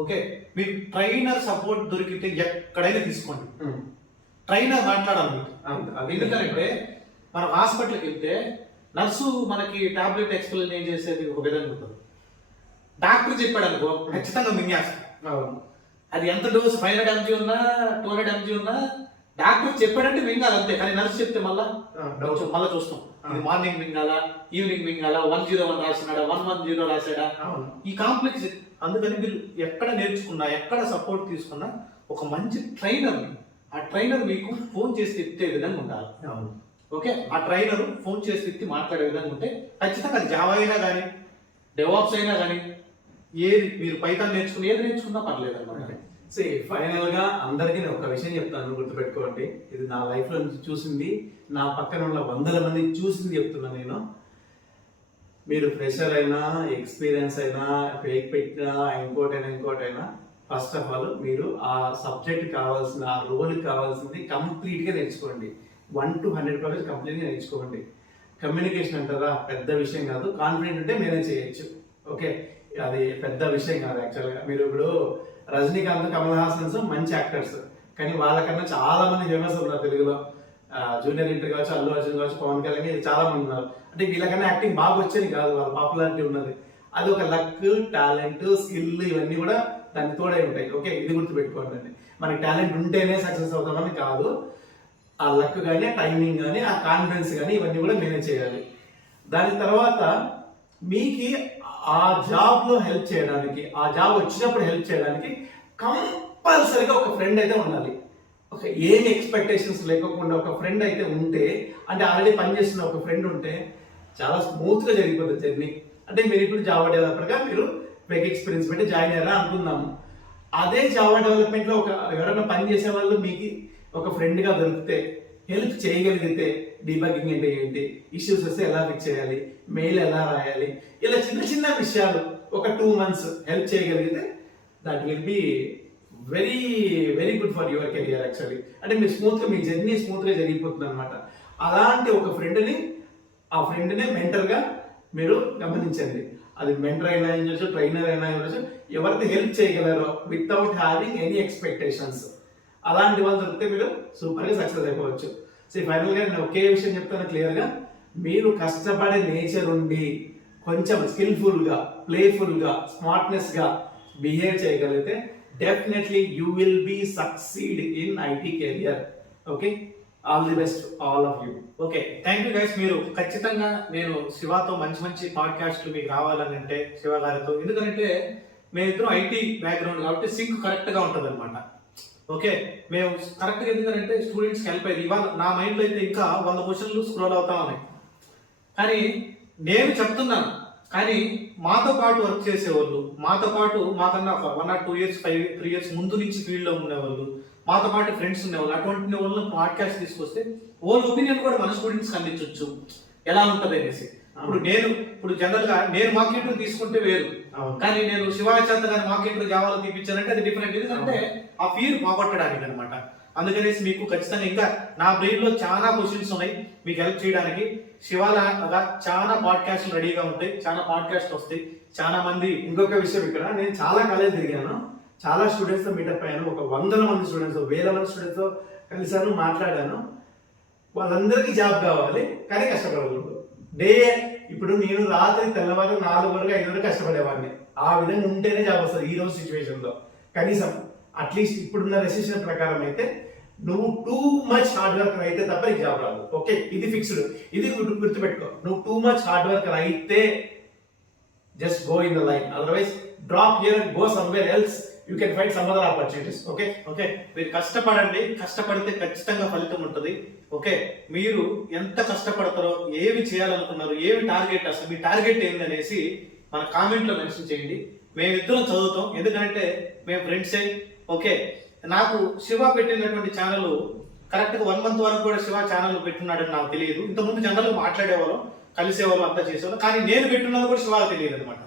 ఓకే, మీకు ట్రైనర్ సపోర్ట్ దొరికితే ఎక్కడైనా తీసుకోండి. ట్రైనర్ మాట్లాడాలి మీకు. ఎందుకంటే మనం హాస్పిటల్కి వెళ్తే నర్సు మనకి టాబ్లెట్ ఎక్స్ప్లెయిన్ చేసేది ఒక విధంగా ఉంటుంది. డాక్టర్ చెప్పాడు అనుకో ఖచ్చితంగా మింగేస్తాం. అది ఎంత డోస్ 500 mg ఉన్నా 200 mg ఉన్నా డాక్టర్ చెప్పాడంటే మింగాలి అంతే. కానీ నర్సు చెప్తే మళ్ళీ చూస్తాం, ఇది మార్నింగ్ మింగాలా ఈవినింగ్ మింగాలా, 101 రాసినాడా 110 రాసాడా, ఈ కాంప్లెక్స్. అందుకని మీరు ఎక్కడ నేర్చుకున్నా ఎక్కడ సపోర్ట్ తీసుకున్నా ఒక మంచి ట్రైనర్, ఆ ట్రైనర్ మీకు ఫోన్ చేసి తిప్పే విధంగా ఉండాలి. ఓకే, ఆ ట్రైనర్ ఫోన్ చేసి తిప్పి మాట్లాడే విధంగా ఉంటే ఖచ్చితంగా అది జావా అయినా కానీ డెవాప్స్ అయినా కానీ ఏది మీరు పైథాన్ నేర్చుకుని ఏది నేర్చుకున్నా పర్లేదు అన్నమాట. ఫైనల్ గా అందరికీ నేను ఒక విషయం చెప్తాను, గుర్తుపెట్టుకోండి. ఇది నా లైఫ్ లో నుంచి చూసింది, నా పక్కన ఉన్న 100 మంది చూసింది చెప్తున్నా నేను. మీరు ఫ్రెషర్ అయినా ఎక్స్పీరియన్స్ అయినా ఫేక్ పెట్టినా ఇంకోటైనా ఫస్ట్ ఆఫ్ ఆల్ మీరు ఆ సబ్జెక్ట్ కావాల్సిన ఆ రోల్ కావాల్సింది కంప్లీట్ గా నేర్చుకోండి. 1 to 100% కంప్లీట్ గా నేర్చుకోండి. కమ్యూనికేషన్ అంటారా పెద్ద విషయం కాదు, కాన్ఫిడెంట్ ఉంటే మేనేజ్ చేయొచ్చు. ఓకే, అది పెద్ద విషయం కాదు యాక్చువల్గా. మీరు ఇప్పుడు రజనీకాంత్, కమల్ హాసన్స్ మంచి యాక్టర్స్, కానీ వాళ్ళకన్నా చాలా మంది ఫేమస్ ఉన్నారు తెలుగులో. జూనియర్ ఎన్టీఆర్ కావచ్చు, అల్లు అర్జున్ కావచ్చు, పవన్ కళ్యాణ్ చాలా మంది ఉన్నారు. అంటే వీళ్ళకన్నా యాక్టింగ్ బాగా వచ్చేది కాదు, వాళ్ళ పాపులారిటీ ఉన్నది. అది ఒక లక్, టాలెంట్, స్కిల్ ఇవన్నీ కూడా దానికి తోడై ఉంటాయి. ఓకే, ఇది గుర్తుపెట్టుకోండి అండి. మనకి టాలెంట్ ఉంటేనే సక్సెస్ అవుతామని కాదు, ఆ లక్ కానీ ఆ టైమింగ్ కానీ ఆ కాన్ఫిడెన్స్ కానీ ఇవన్నీ కూడా మేనేజ్ చేయాలి. దాని తర్వాత మీకు ఆ జాబ్లో హెల్ప్ చేయడానికి, ఆ జాబ్ వచ్చినప్పుడు హెల్ప్ చేయడానికి కంపల్సరీగా ఒక ఫ్రెండ్ అయితే ఉండాలి. ఒక ఏమి ఎక్స్పెక్టేషన్స్ లేకుండా ఒక ఫ్రెండ్ అయితే ఉంటే, అంటే ఆల్రెడీ పనిచేస్తున్న ఒక ఫ్రెండ్ ఉంటే చాలా స్మూత్గా జరిగిపోతుంది జర్నీ. అంటే మీరు ఇప్పుడు జావా డెవలపర్గా మీరు ఫేక్ ఎక్స్పీరియన్స్ పెట్టి జాయిన్ అయ్యారా అనుకుందాము. అదే జావా డెవలప్మెంట్లో ఎవరైనా పని చేసే వాళ్ళు మీకు ఒక ఫ్రెండ్గా దొరికితే, హెల్ప్ చేయగలిగితే, డీబగ్గింగ్ అంటే ఏంటి, ఇష్యూస్ వస్తే ఎలా ఫిక్స్ చేయాలి, మెయిల్ ఎలా రాయాలి, ఇలా చిన్న విషయాలు ఒక 2 months హెల్ప్ చేయగలిగితే that will be very very good for your career actually. అంటే మీరు స్మూత్గా మీ జర్నీ స్మూత్గా జరిగిపోతుంది అనమాట. అలాంటి ఒక ఫ్రెండ్ని ఆ ఫ్రెండ్నే మెంటర్గా మీరు గమనించండి. అది మెంటర్ అయినా ఉండొచ్చు, ట్రైనర్ అయినా ఉండొచ్చు, ఎవరికి హెల్ప్ చేయగలరో వితౌట్ హ్యావింగ్ ఎనీ ఎక్స్పెక్టేషన్స్, అలాంటి వాళ్ళు దొరికితే మీరు సూపర్గా సక్సెస్ అయిపోవచ్చు. సో ఫైనల్గా నేను ఒకే విషయం చెప్తాను క్లియర్గా, మీరు కష్టపడే నేచర్ ఉండి కొంచెం స్కిల్ఫుల్గా, ప్లేఫుల్గా, స్మార్ట్నెస్గా బిహేవ్ చేయగలిగితే definitely you will be succeed in IT career. Okay, all the best all of you. Okay, thank you guys. మీరు ఖచ్చితంగా నేను శివతో మంచి మంచి పాడ్కాస్ట్లు మీకు రావాలని అంటే శివ గారితో, ఎందుకంటే మేమిద్దరం ఐటీ బ్యాక్గ్రౌండ్ కాబట్టి సింక్ కరెక్ట్గా ఉంటుంది అనమాట. ఓకే, మేము కరెక్ట్గా ఎందుకంటే స్టూడెంట్స్కి హెల్ప్ అయ్యింది. ఇవాళ నా మైండ్లో అయితే ఇంకా 100 క్వశ్చన్లు స్క్రోల్ అవుతా ఉన్నాయి. కానీ నేను చెప్తున్నాను, కానీ మాతో పాటు వర్క్ చేసేవాళ్ళు, మాతో పాటు మాకన్నా 1 or 2 years 3 years ముందు నుంచి ఫీల్డ్లో ఉండేవాళ్ళు, మాతో పాటు ఫ్రెండ్స్ ఉండేవాళ్ళు, అటువంటి వాళ్ళని పాడ్కాస్ట్ తీసుకొస్తే వాళ్ళ ఒపీనియన్ కూడా మన స్టూడెంట్స్కి అందించవచ్చు ఎలా ఉంటుంది అనేసి. ఇప్పుడు జనరల్ గా నేను మాక్ ఇంటర్వ్యూ తీసుకుంటే వేరు, కానీ నేను శివాచార్య గారి మాక్ ఇంటర్వ్యూ జావాలో తీపించానంటే అది డిఫరెంట్. ఎందుకంటే ఆ ఫీర్ పోగొట్టడానికి అనమాట. అందుకనేసి మీకు ఖచ్చితంగా ఇంకా నా బ్రెయిన్ లో చాలా క్వశ్చన్స్ ఉన్నాయి మీకు హెల్ప్ చేయడానికి. శివాలాగా చాలా పాడ్కాస్ట్లు రెడీగా ఉంటాయి, చాలా పాడ్కాస్ట్ వస్తాయి. చాలా మంది ఇంకొక విషయం, ఇక్కడ నేను చాలా కాలేజ్ తిరిగాను, చాలా స్టూడెంట్స్ తో మీటప్ అయ్యాను, ఒక 100 మంది స్టూడెంట్స్, 1000 మంది స్టూడెంట్స్ తో కలిసాను, మాట్లాడాను. వాళ్ళందరికీ జాబ్ కావాలి, కానీ కష్టపడకూడదు. ఇప్పుడు నేను రాత్రి తెల్లవారు 4 వరకు 5 వరకు కష్టపడేవాడిని. ఆ విధంగా ఉంటేనే జాబ్ వస్తుంది ఈ రోజు సిచ్యువేషన్ లో. కనీసం అట్లీస్ట్ ఇప్పుడున్న రెసిషన్ ప్రకారం అయితే నువ్వు టూ మచ్ హార్డ్ వర్కర్ అయితే తప్ప నీకు జాబ్ రాదు. ఓకే, ఇది ఫిక్స్డ్, ఇది గుర్తుపెట్టుకో. నువ్వు టూ మచ్ హార్డ్ వర్కర్ అయితే just go in the line, otherwise drop here and go somewhere else, you can find some other opportunities. Okay okay, మీరు కష్టపడండి, కష్టపడితే ఖచ్చితంగా ఫలితం ఉంటుంది. ఓకే, మీరు ఎంత కష్టపడతారో, ఏమి చేయాలనుకున్నారు, ఏమి టార్గెట్, అసలు మీ టార్గెట్ ఏంది అనేసి మన కామెంట్ లో మెన్షన్ చేయండి. మేమిద్దరం చదువుతాం, ఎందుకంటే మేము ఫ్రెండ్సే. ఓకే, నాకు శివ పెట్టినటువంటి ఛానల్ కరెక్ట్గా 1 month వరకు కూడా శివ ఛానల్ పెట్టున్నాడని నాకు తెలియదు. ఇంతకుముందు జనరల్ మాట్లాడేవాళ్ళం, కలిసేవాళ్ళం, అంతా చేసేవాళ్ళం, కానీ నేను పెట్టున్నది కూడా శివ తెలియదు అనమాట.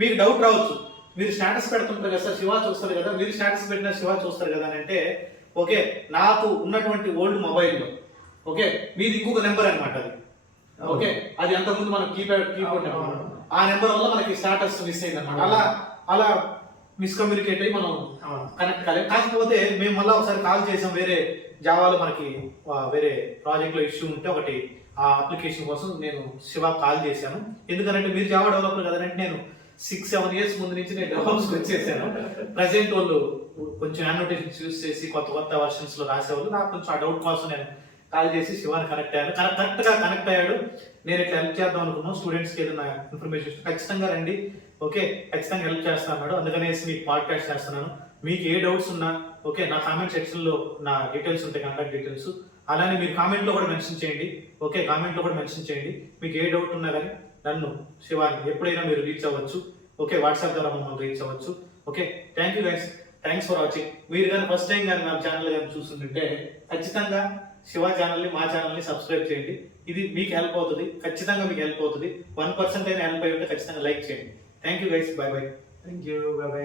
మీకు డౌట్ రావచ్చు, మీరు స్టేటస్ పెడుతుంటారు కదా సార్, శివ చూస్తారు కదా, మీరు స్టేటస్ పెట్టిన శివ చూస్తారు కదా అని అంటే, ఓకే, నాకు ఉన్నటువంటి ఓల్డ్ మొబైల్లో, ఓకే, మీది ఇంకొక నెంబర్ అనమాట అది. ఓకే, అది అంతకుముందు మనం కీబోర్డ్ నెంబర్, ఆ నెంబర్ వల్ల మనకి స్టేటస్ మిస్ అయింది అనమాట. అలా మిస్కమ్యూనికేట్ అయ్యి మనం కనెక్ట్ కాలేదు. కాకపోతే మేము మళ్ళీ ఒకసారి కాల్ చేసాం, వేరే జావాలో మనకి వేరే ప్రాజెక్ట్ లో ఇష్యూ ఉంటే ఒకటి, ఆ అప్లికేషన్ కోసం నేను శివ కాల్ చేశాను. ఎందుకంటే మీరు జావా డెవలపర్ కదంటే నేను 6-7 years ముందు నుంచి నేను డెవలప్స్కి వచ్చేసాను. ప్రజెంట్ వాళ్ళు కొంచెం యానోటేషన్స్ యూస్ చేసి కొత్త వర్షన్స్ లో రాసేవాళ్ళు. నాకు కొంచెం ఆ డౌట్ కోసం నేను కాల్ చేసి శివాని కనెక్ట్ అయ్యాను. కరెక్ట్గా కనెక్ట్ అయ్యాడు. నేను ఇట్లా హెల్ప్ చేద్దాం అనుకున్నాను, స్టూడెంట్స్కి ఏదైనా ఇన్ఫర్మేషన్ ఖచ్చితంగా రండి, ఓకే, ఖచ్చితంగా హెల్ప్ చేస్తాను. అందుకనేసి మీకు పాడ్కాస్ట్ చేస్తున్నాను. మీకు ఏ డౌట్స్ ఉన్నా, ఓకే, నా కామెంట్ సెక్షన్లో నా డీటెయిల్స్ ఉంటాయి, కాంటాక్ట్ డీటెయిల్స్. అలానే మీరు కామెంట్లో కూడా మెన్షన్ చేయండి. ఓకే, కామెంట్లో కూడా మెన్షన్ చేయండి. మీకు ఏ డౌట్ ఉన్నా కానీ నన్ను శివాని ఎప్పుడైనా మీరు రీచ్ అవ్వచ్చు. ఓకే, వాట్సాప్ ద్వారా మమ్మల్ని రీచ్ అవ్వచ్చు. Okay, thank you guys, thanks for watching. మీరు కానీ ఫస్ట్ టైం కానీ నా ఛానల్ కానీ చూస్తుంటే ఖచ్చితంగా శివ ఛానల్ని, మా ఛానల్ని సబ్స్క్రైబ్ చేయండి. ఇది మీకు హెల్ప్ అవుతుంది, ఖచ్చితంగా మీకు హెల్ప్ అవుతుంది. 1% అయినా హెల్ప్ అయ్యి ఉంటే ఖచ్చితంగా లైక్ చేయండి. Thank you guys, by by. Thank you, by by.